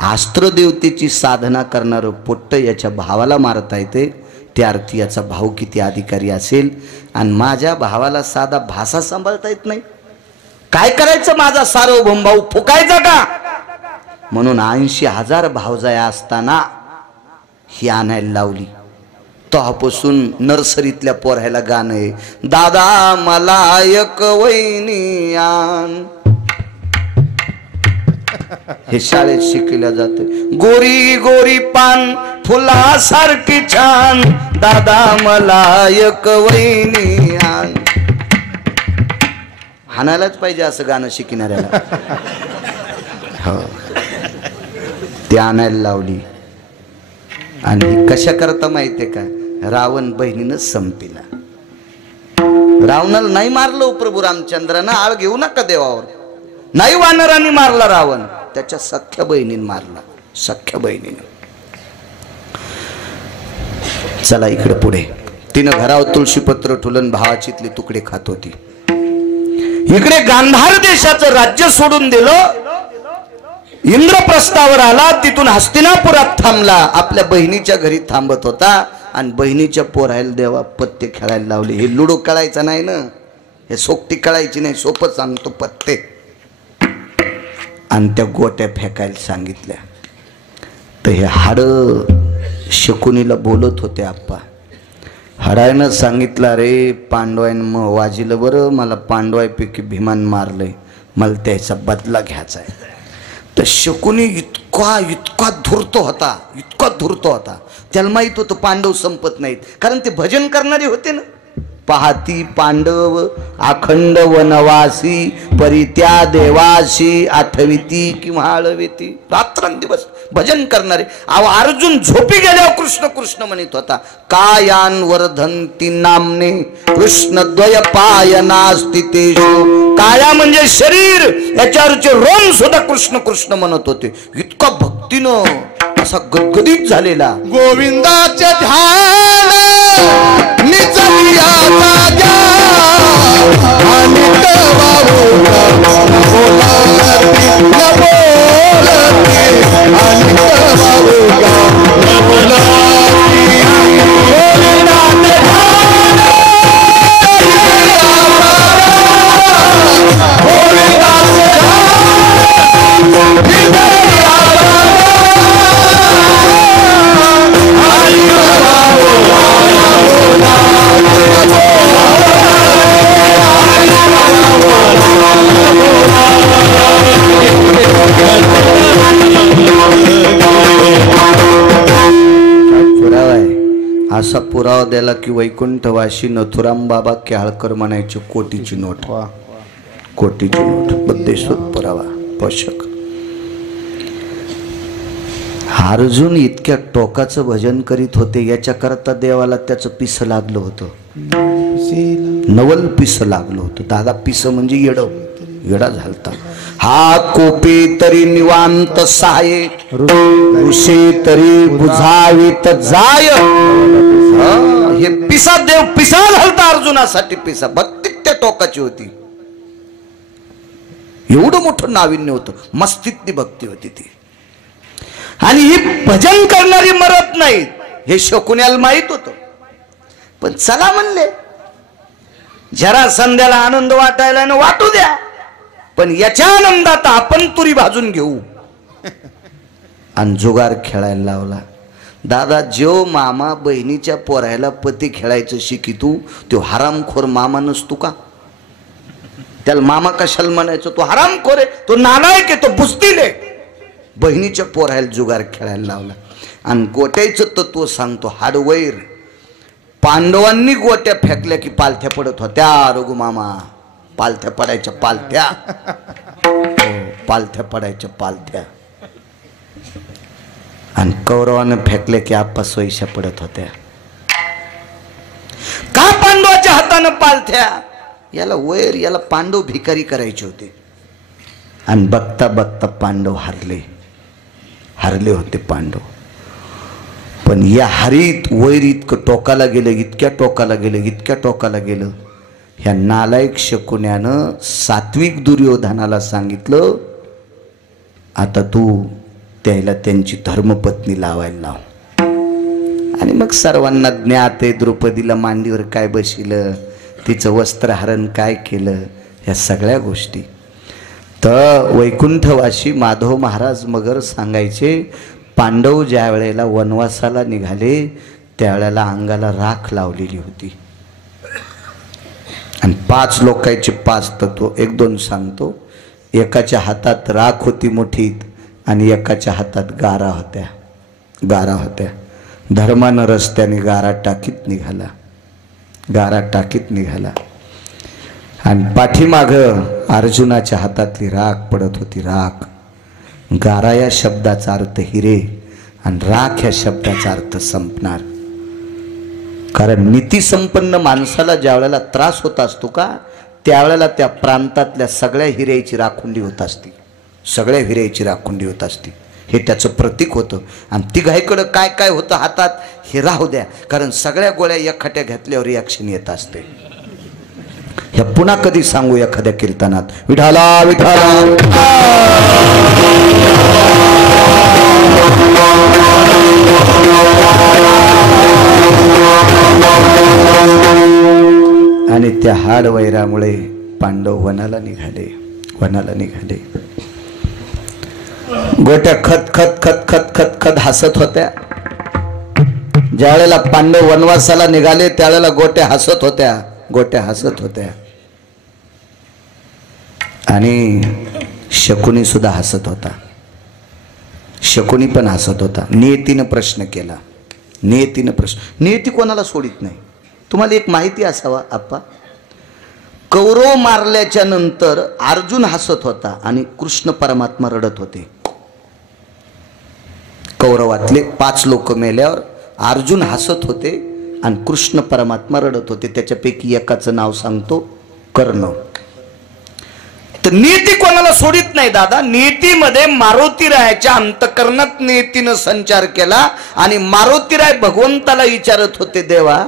अस्त्र देवतेची साधना करणारं पोट्ट याच्या भावाला मारता येते, त्या अर्थी याचा भाऊ किती अधिकारी असेल. आणि माझ्या भावाला साधा भाषा सांभाळता येत नाही, काय करायचं माझा सार्वभौम भाऊ फुकायचा का? म्हणून 80,000 भावजाया असताना ही आणायला लावली. तेव्हापासून नर्सरीतल्या पोरायला गाणं आहे, दादा मला एक वहिनी आण. हे शाळेत शिकवल्या जाते. गोरी गोरी पान फुलासारखी छान, दादा मला एक वहिनी आण. हाणायलाच पाहिजे असं गाणं शिकणाऱ्याला. हो, ते आणायला लावली. आणि कशा करता माहितीये का? रावण बहिणीनं संपीला. रावणाला नाही मारलं प्रभू रामचंद्रानं, आळ घेऊ नका देवावर. नाही वानरांनी मारला रावण, त्याच्या सख्या बहिणीने मारला, सख्या बहिणीनं. चला इकडे पुढे. तिनं घरावर तुळशीपत्र ठुलन भावाचीतले तुकडे खात होती. इकडे गांधार देशाचं राज्य सोडून दिलं, इंद्रप्रस्थावर आला, तिथून हस्तिनापुरात थांबला. आपल्या बहिणीच्या घरी थांबत होता आणि बहिणीच्या पोरायला देवा पत्ते खेळायला लावले. हे लुडो खेळायचा नाही ना, हे सोपटी खेळायची नाही, सोपं सांगतो पत्ते. आणि त्या गोट्या फेकायला सांगितल्या. तर हे हाड शकुनीला बोलत होते. आप्पा हाडायनं सांगितलं, रे पांडवायनं मग वाजिलं बरं, मला पांडवायपैकी भीमान मारलंय, मला त्याचा बदला घ्यायचा आहे. तर शकुनी इतका इतका धूर्त होता, इतका धूर्त होता. त्याला माहित होतं पांडव संपत नाहीत, कारण ते भजन करणारे होते ना. पाहती पांडव अखंड वनवासी, परित्या देवाशी आठविती किंवा आळविती. रात्रंदिवस भजन करणारे. अर्जुन झोपी गेल्यावर कृष्ण कृष्ण म्हणत होता. कायान वर्धंती नामने कृष्णद्वय पायनास्तितेषु. काया म्हणजे शरीर, याच्यावरचे रोम सुद्धा कृष्ण कृष्ण म्हणत होते. इतका भक्तीनं असा गदगदित झालेला. गोविंदाचे ध्यान निचलिया जाग्या आणि तवाऊ बोलती न बोलती आणि तवाऊ बोलती. असा पुरावा द्याला की वैकुंठवाशी नथुराम बाबा केळकर म्हणायचे. कोटीची नोट, कोटीची नोट, बद्देश्वर पुरावा पोषक. अर्जुन इतक्या टोकाचं भजन करीत होते, याच्या करता देवाला त्याचं पिस लागलं होतं, नवल पिस लागलं होतं. दादा पिस म्हणजे येडा झालता. हा कोपे तरी निवांत साये, ऋषी तरी बुझावीत जाय. हे पिसा देव पिसा घालता अर्जुनासाठी. पिसा भक्ती त्या टोकाची होती. एवढं मोठं नाविन्य होतं, मस्तीतली भक्ती होती ती. आणि ही भजन करणारी मरत नाहीत हे शकुन्याला माहित होतं. पण चला म्हणले, जरा संध्याला आनंद वाटायला ना वाटू द्या, पण याच्या आनंदात आपण तुरी भाजून घेऊ. आणि जुगार खेळायला लावला. दादा जो मामा बहिणीच्या पोरायला पती खेळायचं शिकितू, तो हरामखोर मामा नसतो का? त्याला मामा कशाला म्हणायचं? तो हरामखोर आहे, तो नालायक आहे, तो बुस्तील आहे. बहिणीच्या पोरायला जुगार खेळायला लावला. आणि गोट्याचं तत्व सांगतो. हाडवैर पांडवांनी गोट्या फेकल्या की पालथ्या पडत होत्या. रघु मामा पालथ्या पडायच्या, पालथ्या, पालथ्या पडायच्या, पालथ्या. आणि कौरवानं फेकले की आप्पा सोयीशा पडत होत्या. का पांडवाच्या हातानं पालथ्या? याला वैर, याला पांडव भिकारी करायचे होते. आणि बघता बघता पांडव हरले होते पांडव. पण या हरीत वैर इतकं टोकाला गेलं, इतक्या टोकाला गेलं. ह्या नालायक शकुन्यानं सात्विक दुर्योधनाला सांगितलं, आता तू त्याला त्यांची धर्मपत्नी लावायला लाव. आणि मग सर्वांना ज्ञात आहे द्रौपदीला मांडीवर काय बशिलं, तिचं वस्त्रहरण काय केलं, ह्या सगळ्या गोष्टी. तर वैकुंठवासी माधव महाराज मगर सांगायचे, पांडव ज्या वेळेला वनवासाला निघाले त्यावेळेला अंगाला राख लावलेली होती. आणि 5 लोकांचे 5 तत्व 1-2 सांगतो. एकाच्या हातात राख होती मुठीत आणि एकाच्या हातात गारा होत्या. धर्मानं रस्त्याने गारा टाकीत निघाला. आणि पाठीमाग अर्जुनाच्या हातातली राख पडत होती. राख, गारा या शब्दाचा अर्थ हिरे आणि राख या शब्दाचा अर्थ संपणार. कारण नीतिसंपन्न माणसाला ज्या वेळेला त्रास होत असतो का, त्यावेळेला त्या प्रांतातल्या सगळ्या हिऱ्याची राखुंडी होत असती. हे त्याचं प्रतीक होतं. आणि तिघाईकडं काय काय होतं हातात हे राहू द्या, कारण सगळ्या गोळ्या एकखट्या घेतल्यावर रिॲक्शन येत असते. हे पुन्हा कधी सांगू एखाद्या कीर्तनात, विठाला विठाला. आणि त्या हाड वैरामुळे पांडव वनाला निघाले. गोट्या खत खत खत खत खत खत हसत होत्या. ज्या वेळेला पांडव वनवासाला निघाले त्यावेळेला गोट्या हसत होत्या. आणि शकुनी सुद्धा हसत होता. शकुनी पण हसत होता. नियतीनं प्रश्न केला. नियती कोणाला सोडित नाही. तुम्हाला एक माहिती असावा आप्पा, कौरव मारल्याच्या नंतर अर्जुन हसत होता आणि कृष्ण परमात्मा रडत होते. कौरवातले 5 लोक मेल्यावर अर्जुन हसत होते आणि कृष्ण परमात्मा रडत होते. त्याच्यापैकी एकाचं नाव सांगतो, कर्ण. तर नियती कोणाला सोडित नाही दादा. नियतीमध्ये मारुतीरायाच्या अंतकरणात नियतीनं संचार केला आणि मारुतीराय भगवंताला विचारत होते, देवा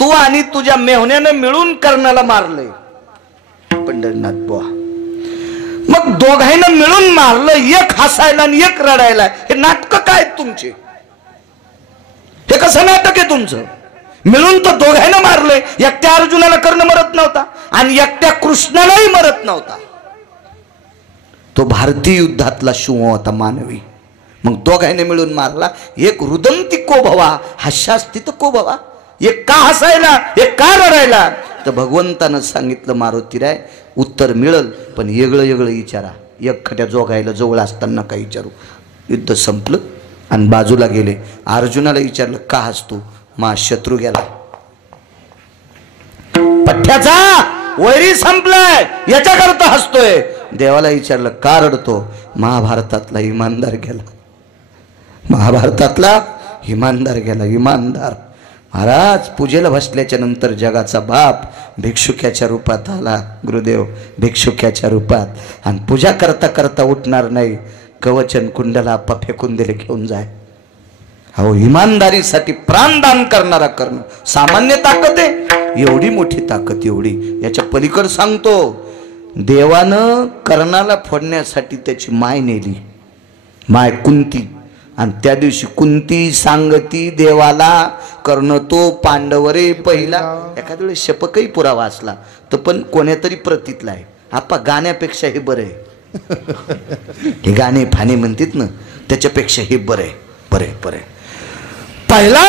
तू आणि तुझ्या मेहण्यानं मिळून कर्णाला मारलंय. पंढरनाथ बुवा, मग दोघांना मिळून मारलं, एक हसायला आणि एक रडायला. हे नाटक काय तुमचे? हे कसं नाटक आहे तुमचं? मिळून तर दोघांना मारलंय. एकट्या अर्जुनाला कर्ण मरत नव्हता आणि एकट्या कृष्णालाही मरत नव्हता. तो भारतीय युद्धातला शिव होता, मानवी. मग दोघांना मिळून मारला. एक रुदंती को भवा, हास्यास्थित को भवा. एक का हसायला, एक का रडायला? तर भगवंतानं सांगितलं, मारुतीराय उत्तर मिळल, पण वेगळं विचारा. एकखट्या जोगायला जवळ असताना काय विचारू. युद्ध संपलं आणि बाजूला गेले. अर्जुनाला विचारलं, का हसतो? मा शत्रू गेला, पठ्ठ्याचा वैरी संपलाय, याच्याकरता हसतोय. देवाला विचारलं, का रडतो? महाभारतातला इमानदार गेला. इमानदार महाराज पूजेला बसल्याच्या नंतर जगाचा बाप भिक्षुक्याच्या रूपात आला. गुरुदेव भिक्षुक्याच्या रूपात. आणि पूजा करता करता उठणार नाही. कवचन कुंडला आप्पा फेकून दिले, घेऊन जाय. अहो, इमानदारीसाठी प्राणदान करणारा कर्ण सामान्य ताकद आहे. एवढी मोठी ताकद, एवढी. याच्या पलीकडे सांगतो, देवानं कर्णाला फोडण्यासाठी त्याची माय नेली, माय कुंती. आणि त्या दिवशी कुंती सांगती देवाला, कर्ण तो पांडवरे पहिला. एखाद्या वेळेस शपकही पुरावा असला तर पण कोण्यातरी प्रतीतला आहे. आप्पा गाण्यापेक्षा हे बरं आहे. हे गाणे फाने म्हणतात ना, त्याच्यापेक्षा हे बरं आहे. पहिला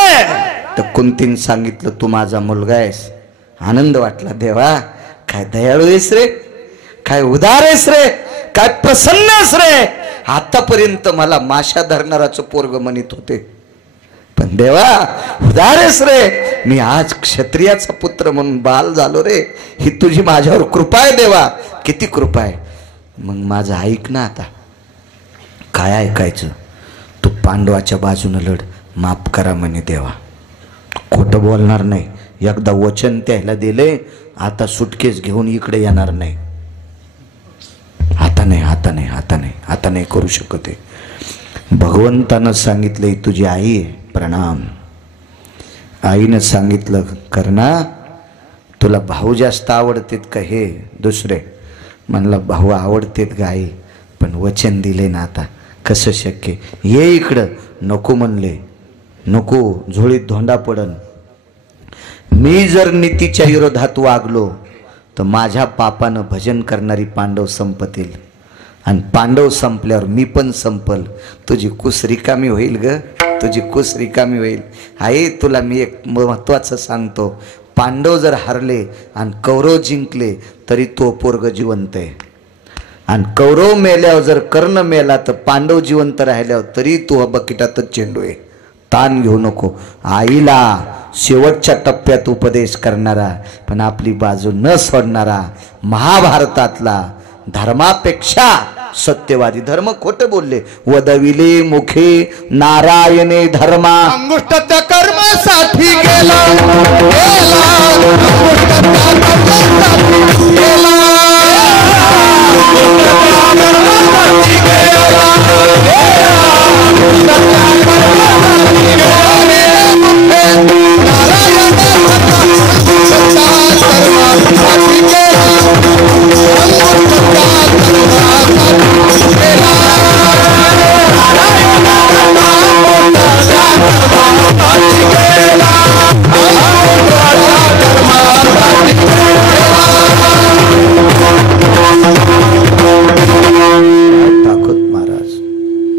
तर कुंतीन सांगितलं, तू माझा मुलगा आहेस. आनंद वाटला. देवा काय दयाळू आहेस रे, काय उदार आहेस रे, काय प्रसन्न आहेस रे. आतापर्यंत मला माशा धरणाराचं पोरग म्हणत होते, पण देवा उदार आहेस रे. मी आज क्षत्रियाचा पुत्र म्हणून बाल झालो रे. ही तुझी माझ्यावर कृपा आहे देवा, किती कृपा आहे. मग माझं ऐक ना आता. काय ऐकायचं? तू पांडवाच्या बाजूनं लढ, माफ करा म्हणे देवा. खोटं बोलणार नाही. एकदा वचन त्याला दिले, आता सुटकेस घेऊन इकडे येणार नाही. आता नाही, आता नाही, आता नाही, आता नाही करू शकत आहे. भगवंतानं सांगितलंय तुझी आई आहे, प्रणाम. आईनं सांगितलं कर्णा तुला भाऊ जास्त आवडतेत का हे दुसरे? म्हणला भाऊ आवडतेत का आई, पण वचन दिले ना, आता कसं शक्य? ये इकडं. नको म्हणले. नको, झोळीत धोंडा पडन. मी जर नीतीच्या विरोधात वागलो तर माझ्या पापानं भजन करणारी पांडव संपतील, आणि पांडव संपल्यावर मी पण संपल. तुझी कुस रिकामी होईल ग, तुझी कुस रिकामी होईल. आई तुला मी एक महत्त्वाचं सांगतो, पांडव जर हरले आणि कौरव जिंकले तरी तो पोरग जिवंत आहे, आणि कौरव मेल्यावर जर कर्ण मेला तर पांडव जिवंत राहिल्यावर तरी तो बकिटातच चेंडू आहे. ताण घेऊ नको. आईला शेवटच्या टप्प्यात उपदेश करणारा पण आपली बाजू न सोडणारा, महाभारतातला धर्मापेक्षा सत्यवादी. धर्म खोट बोलले. वदविले मुखे नारायणे धर्मा, अंगुष्ठ त्या कर्मासाठी गेला, गेला, अंगुष्ठ त्या कर्मासाठी गेला,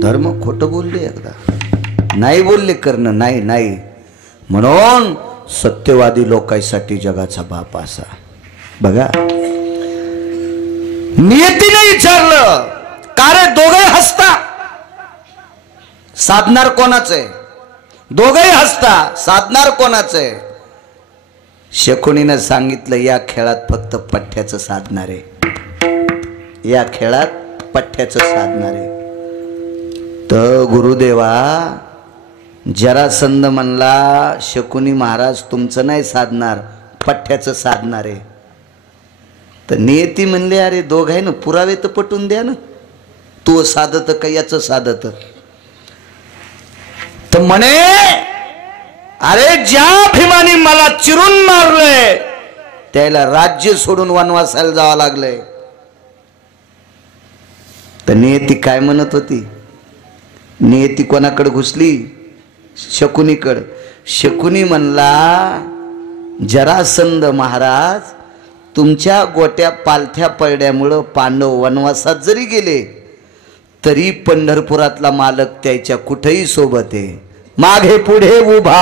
धर्म खोटं बोलले एकदा, नाही बोलले कर्ण, नाही नाही. म्हणून सत्यवादी लोकांसाठी जगाचा बाप असा. बघा नियतीने विचारलं का रे दोघे हसता, साधणार कोणाच आहे? दोघे हसता, साधणार कोणाच आहे? शकुनीनं सांगितलं या खेळात फक्त पठ्ठ्याचं साधणार आहे, या खेळात पठ्ठ्याचं साधणार आहे. तर गुरुदेवा जरासंध म्हणला शकुनी महाराज तुमचं नाही साधणार, पठ्ठ्याचं साधणार आहे. तर नियती म्हणले अरे दोघाय ना पुरावे तर पटून द्या ना, तू साधत का याचं साधत? तर म्हणे अरे ज्या भीमानी मला चिरून मारलंय त्याला राज्य सोडून वनवासाला जावं लागलंय. तर नियती काय म्हणत होती? नियती कोणाकडे घुसली? शकुनीकडे. शकुनी म्हणला जरासंध महाराज तुमच्या गोट्या पालथ्या पडल्यामुळं पांडव वनवासात जरी गेले तरी पंढरपुरातला मालक त्याच्या कुठेही सोबत आहे. मागे पुढे उभा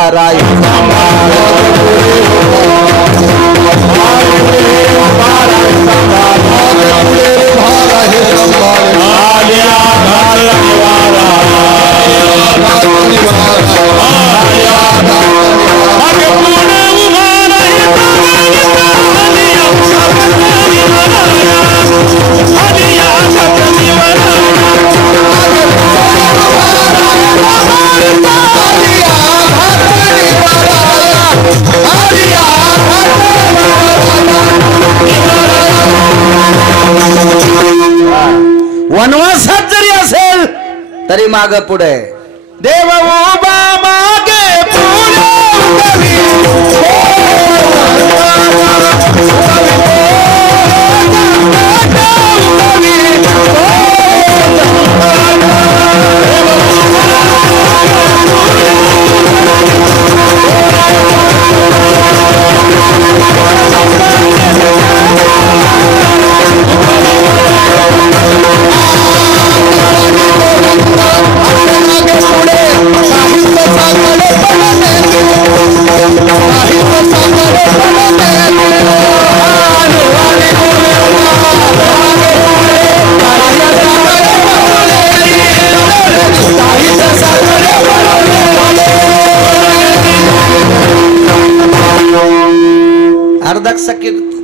वनवासात जरी असेल तरी माग पुढे देव उभा मागे पुढे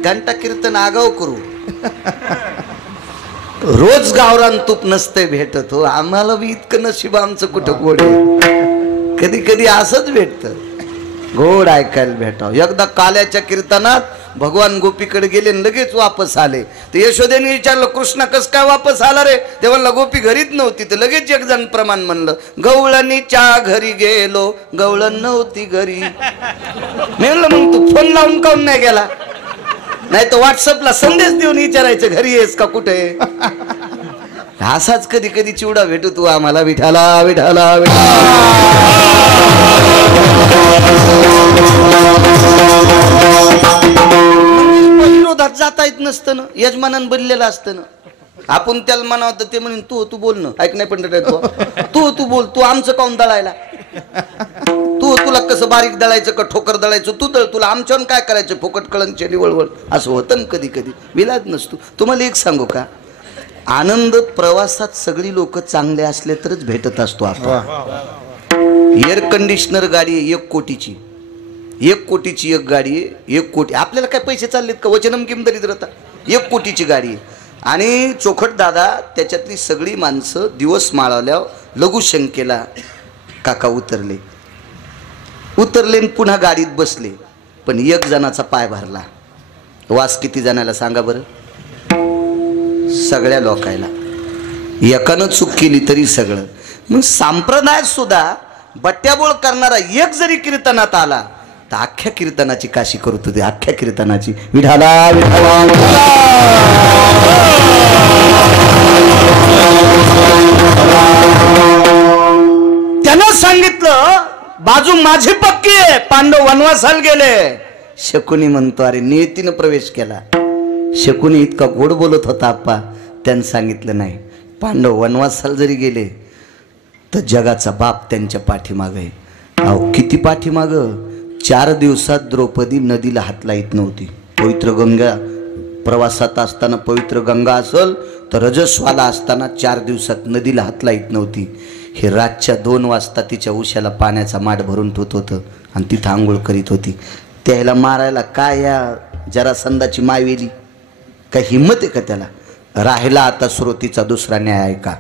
घंटा कीर्तन आगाव करू. रोज गावरान तूप नसते भेटत हो. आम्हाला बी इतकं नशीब आमचं कुठं गोड आहे. कधी कधी असंच भेटतं, गोड ऐकायला भेटावं. एकदा काल्याच्या कीर्तनात भगवान गोपीकडे गेले आणि लगेच वापस आले. तर यशोदेने विचारलं कृष्णा कस काय वापस आला रे? ते म्हणलं गोपी घरीच नव्हती. तर लगेच एक जण प्रमाण म्हणलं गवळणीच्या घरी गेलो गवळण नव्हती घरी. मी म्हणलं मग तू फोन लावून काऊन नाही गेला? नाही तर व्हॉट्सअपला संदेश देऊन विचारायचं घरी येस का कुठे. असाच कधी कधी चिवडा भेटू तू आम्हाला विठाला विठाला विरोधात जाता येत नसतं ना, यजमानानं बनलेलं असतं ना. आपण त्याला म्हणावं तर ते म्हणून तू बोल ना. ऐक नाही पण तू बोल. तू आमचं काऊन दळायला? तुला कसं बारीक दळायचं का ठोकर दळायचं तू दळ. तुला आमच्यावर काय करायचं? फुकट कळंच्या निवळवळ असं होतं ना कधी कधी. विलाज नसतो. तुम्हाला एक सांगू का, आनंद प्रवासात सगळी लोक चांगले असले तरच भेटत असतो आपण. एअर कंडिशनर गाडी आहे 1 कोटीची. 1 कोटीची एक गाडी आहे. 1 कोटी आपल्याला काय पैसे चाललेत का? वचनम किम दरिद्रता. 1 कोटीची गाडी आहे. आणि चोखट दादा त्याच्यातली सगळी माणसं दिवस माळवल्यावर लघुशंकेला काका उतरले आणि पुन्हा गाडीत बसले. पण 1 जणाचा पाय भरला. वास किती जणाला सांगा बरं? सगळ्या लोकायला. एकानं चूक केली तरी सगळं. मग संप्रदायात सुद्धा बट्ट्याबोळ करणारा एक जरी कीर्तनात आला तर अख्ख्या कीर्तनाची काशी करत होते. अख्ख्या कीर्तनाची विठाला विठाला. त्यानं सांगितलं बाजू माझी पक्की आहे. पांडव वनवासाला गेले. शकुनी म्हणतो अरे नियतीनं प्रवेश केला. शकुनी इतका गोड बोलत होता आप्पा. त्यानं सांगितलं नाही, पांडव वनवासाला जरी गेले तर जगाचा बाप त्यांच्या पाठीमागं आहे. अहो किती पाठीमागं? 4 दिवसात द्रौपदी नदीला हात लाईत नव्हती. पवित्र गंगा प्रवासात असताना पवित्र गंगा असल तर रजस्वाला असताना 4 दिवसात नदीला हात लाईत नव्हती. हे रातच्या 2 वाजता तिच्या उशाला पाण्याचा माठ भरून ठेवत होतं आणि तिथं आंघोळ करीत होती. त्याला मारायला काय या जरासंधाची मायवेली काय हिम्मत आहे का त्याला? राहिला आता श्रोतीचा दुसरा न्याय आहे का?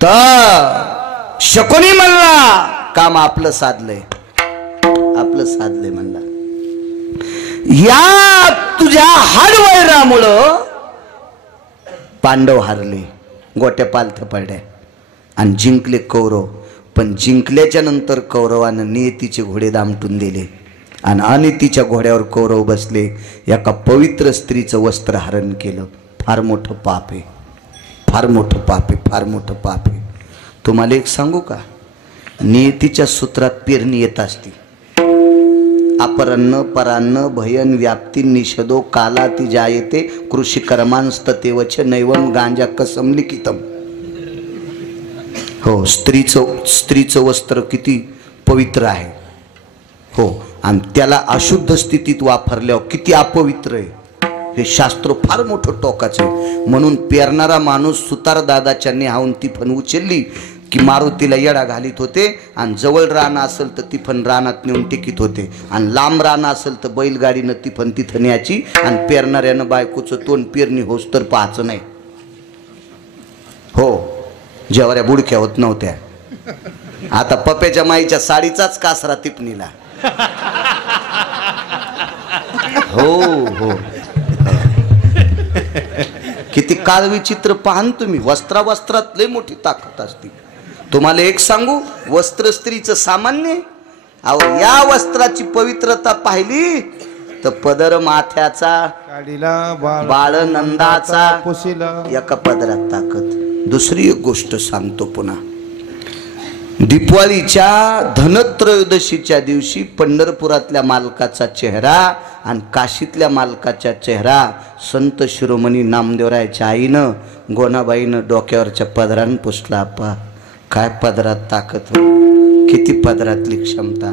तर शकुनी म्हणला काम आपलं साधलंय म्हणला. या तुझ्या हाडवैरामुळं पांडव हारले, गोट्या पालथ्या पडल्या आणि जिंकले कौरव. पण जिंकल्याच्या नंतर कौरवानं नियतीचे घोडे दामटून दिले आणि अनितीच्या घोड्यावर कौरव बसले. एका पवित्र स्त्रीचं वस्त्र हरण केलं. फार मोठं पाप आहे, फार मोठं पाप आहे, फार मोठं पाप आहे. तुम्हाला एक सांगू का, नियतीच्या सूत्रात पेरणी येत असती. अपरन्न परान्न भयन व्याप्ती निषदो काला ती जायते कृषी कर्मांस्ततेवच नैवम गांजा कसम लिखितम. हो, स्त्रीचं वस्त्र किती पवित्र आहे. हो, आणि त्याला अशुद्ध स्थितीत वापरल्यावर किती अपवित्र आहे. हे शास्त्र फार मोठं टोकाचं आहे. म्हणून पेरणारा माणूस सुतार दादाच्या नेहावून ती फण उचलली की मारुतीला येडा घालीत होते. आणि जवळ रान असेल तर ती फण रानात नेऊन टेकीत होते. आणि लांब रान असेल तर बैलगाडीनं ती फण तिथं न्यायची. आणि पेरणाऱ्यानं बायकोचं तोंड पेरणी होस तर पाहायचं नाही. हो, जेवऱ्या बुडक्या होत नव्हत्या. आता पप्याच्या माईच्या साडीचाच कासरा टिपणीला. हो हो, किती काळविचित्र पाहन तुम्ही. वस्त्रात लय मोठी ताकद असते. तुम्हाला एक सांगू, वस्त्र स्त्रीचं सामान्य. अहो या वस्त्राची पवित्रता पाहिली तर पदर माथ्याचा बाळ नंदाचा एका पदरात ताकद. दुसरी एक गोष्ट सांगतो पुन्हा. दिवाळीच्या धनत्रयोदशीच्या दिवशी पंढरपुरातल्या मालकाचा चेहरा आणि काशीतल्या मालकाचा चेहरा संत शिरोमणी नामदेवरायच्या आईनं गोनाबाईनं डोक्यावरच्या पदरानं पुसला. आप्पा काय पदरात ताकद हो, किती पदरातली क्षमता.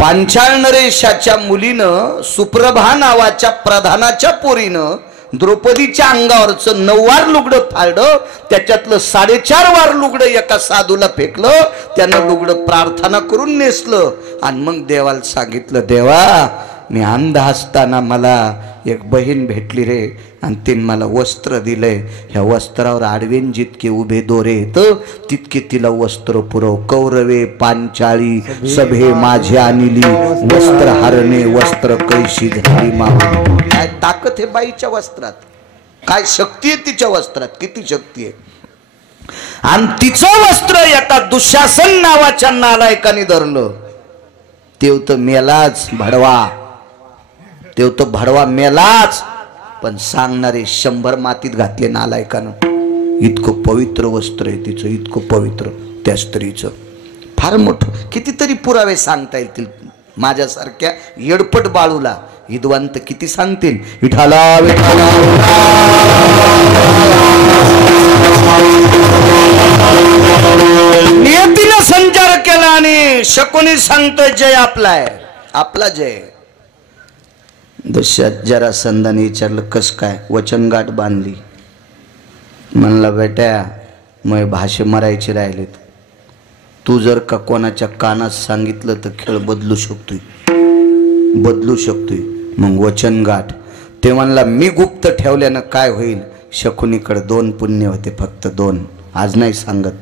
पांचाळ नरेशाच्या मुलीनं सुप्रभा नावाच्या प्रधानाच्या पोरीनं द्रौपदीच्या अंगावरचं 9 वार लुगडं फाडलं. त्याच्यातलं 4.5 वार लुगडं एका साधूला फेकलं. त्यानं लुगडं प्रार्थना करून नेसलं आणि मग देवाला सांगितलं, देवा मी अंध असताना मला एक बहीण भेटली रे आणि तिने मला वस्त्र दिलंय. ह्या वस्त्रावर आडवेन जितके उभे दोरे तर तितके तिला वस्त्र पुरव. कौरवे पांचाळी सभे माझी आणली वस्त्र हरणे वस्त्र कैशी झाली माऊली. काय ताकद आहे बाईच्या वस्त्रात, काय शक्ती आहे तिच्या वस्त्रात, किती शक्ती आहे. आणि तिचं वस्त्र एका दुःशासन नावाच्या नालायकाने धरलं. तेव तर मेलाच भडवा, तेव तर भडवा मेलाच, पण सांगणारे 100 मातीत घातले नालायकानं. इतकं पवित्र वस्त्र आहे तिचं, इतकं पवित्र त्या स्त्रीचं. फार मोठं कितीतरी पुरावे सांगता येतील. माझ्यासारख्या येडपट बाळूला विद्वांत किती सांगतील. विठाला विठाला नियतीनं संचार केला आणि शकुनी सांगतोय जय आपला आहे, आपला जय. दशात जरासंधाने विचारलं कस काय. वचनगाठ बांधली. म्हणला बेटा मग भाषे मरायचे राहिलेत, तू जर का कोणाच्या कानात सांगितलं तर खेळ बदलू शकतोय, बदलू शकतोय. मग वचनगाठ. ते म्हणला मी गुप्त ठेवल्यानं काय होईल. शकुनीकडे 2 पुण्य होते, फक्त 2. आज नाही सांगत.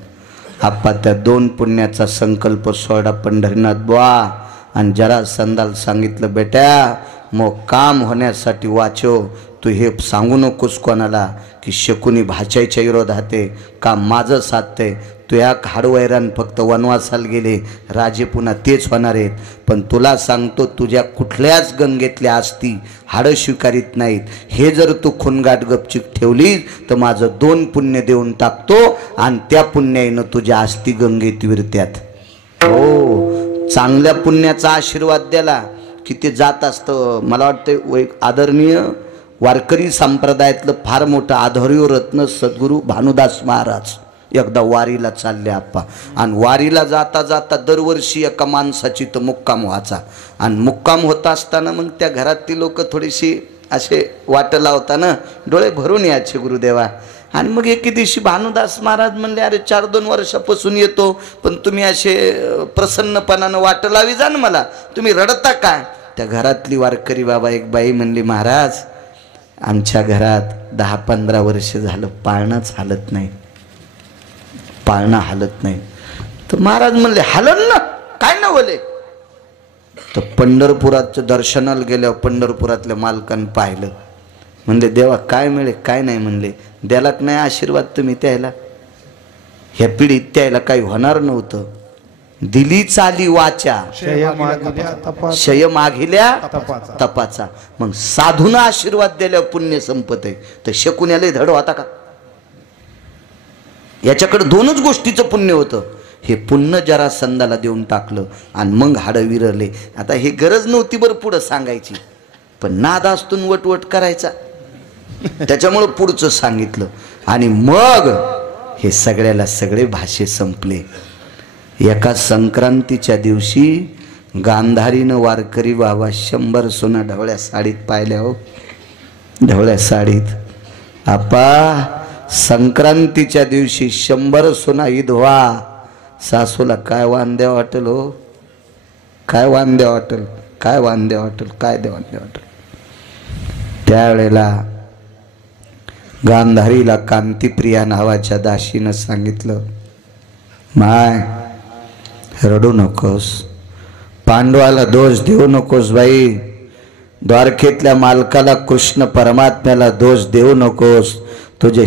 आप्पा त्या 2 पुण्याचा संकल्प सोडा पंढरीनाथ बुवा. आणि जरासंधाला सांगितलं बेटा मग काम होण्यासाठी वाचव, तू हे सांगू नकोस कोणाला की शकुनी भाच्याच्या विरोधात आहे, काम माझं साधतंय. तू या हाडवैरान फक्त वनवासाला गेले, राजे पुन्हा तेच होणार आहेत. पण तुला सांगतो तुझ्या कुठल्याच गंगेतल्या आस्ती हाडं स्वीकारित नाहीत. हे जर तू खुनगाठ गपचिक ठेवली तर माझं 2 पुण्य देऊन टाकतो आणि त्या पुण्याईनं तुझ्या आस्ती गंगेत विरत्यात. हो, चांगल्या पुण्याचा आशीर्वाद द्याला किती जात असतं. मला वाटतं आदरणीय वारकरी संप्रदायातलं फार मोठं आधार्य रत्न सद्गुरू भानुदास महाराज एकदा वारीला चालले आप्पा. आणि वारीला जाता जाता दरवर्षी एका माणसाची तो मुक्काम व्हायचा. आणि मुक्काम होता असताना मग त्या घरातली लोक थोडीशी असे वाट लावताना डोळे भरून यायचे गुरुदेवा. आणि मग एके दिवशी भानुदास महाराज म्हणले अरे 4-2 वर्षापासून येतो पण तुम्ही असे प्रसन्नपणानं वाट लावी जा ना मला, तुम्ही रडता काय. त्या घरातली वारकरी बाबा एक बाई म्हणली महाराज आमच्या घरात 10-15 वर्ष झालं पाळणाच हालत नाही, पाळणा हालत नाही. तर महाराज म्हणले हालन ना, काय ना बोले. तर पंढरपुराचं दर्शनाला गेल्यावर पंढरपुरातल्या मालकानं पाहिलं. म्हणले देवा काय मिळे काय नाही. म्हणले द्यालाच नाही आशीर्वाद तुम्ही त्याला, ह्या पिढीत त्याला काही होणार नव्हतं. दिली चाली वाचा शय मागिल्या तपाचा. मग साधून आशीर्वाद दिल्यावर पुण्य संपत आहे. तर शकुन्याला धड होता का. याच्याकडे 2च गोष्टीचं पुण्य होतं. हे पुण्य जरासंधाला देऊन टाकलं आणि मग हाडं विरले. आता हे गरज नव्हती बरं पुढं सांगायची, पण नाद असतून वटवट करायचा, त्याच्यामुळं पुढचं सांगितलं. आणि मग हे सगळ्याला सगळे भाषे संपले. एका संक्रांतीच्या दिवशी गांधारीनं वारकरी बाबा 100 सोना ढवळ्या साडीत पाहिल्या. हो ढवळ्या साडीत आपा संक्रांतीच्या दिवशी 100 सोना विधवा. सासूला काय वांद्या वाटेल हो, काय वांद्या वाटेल, काय वांद्या वाटेल, काय वांद्या वाटेल. त्यावेळेला गांधारीला कांतीप्रिया नावाच्या दासीनं सांगितलं माय रडू नकोस, पांडवाला दोष देऊ नकोस बाई, द्वारकेतल्या मालकाला कृष्ण परमात्म्याला दोष देऊ नकोस. तुझे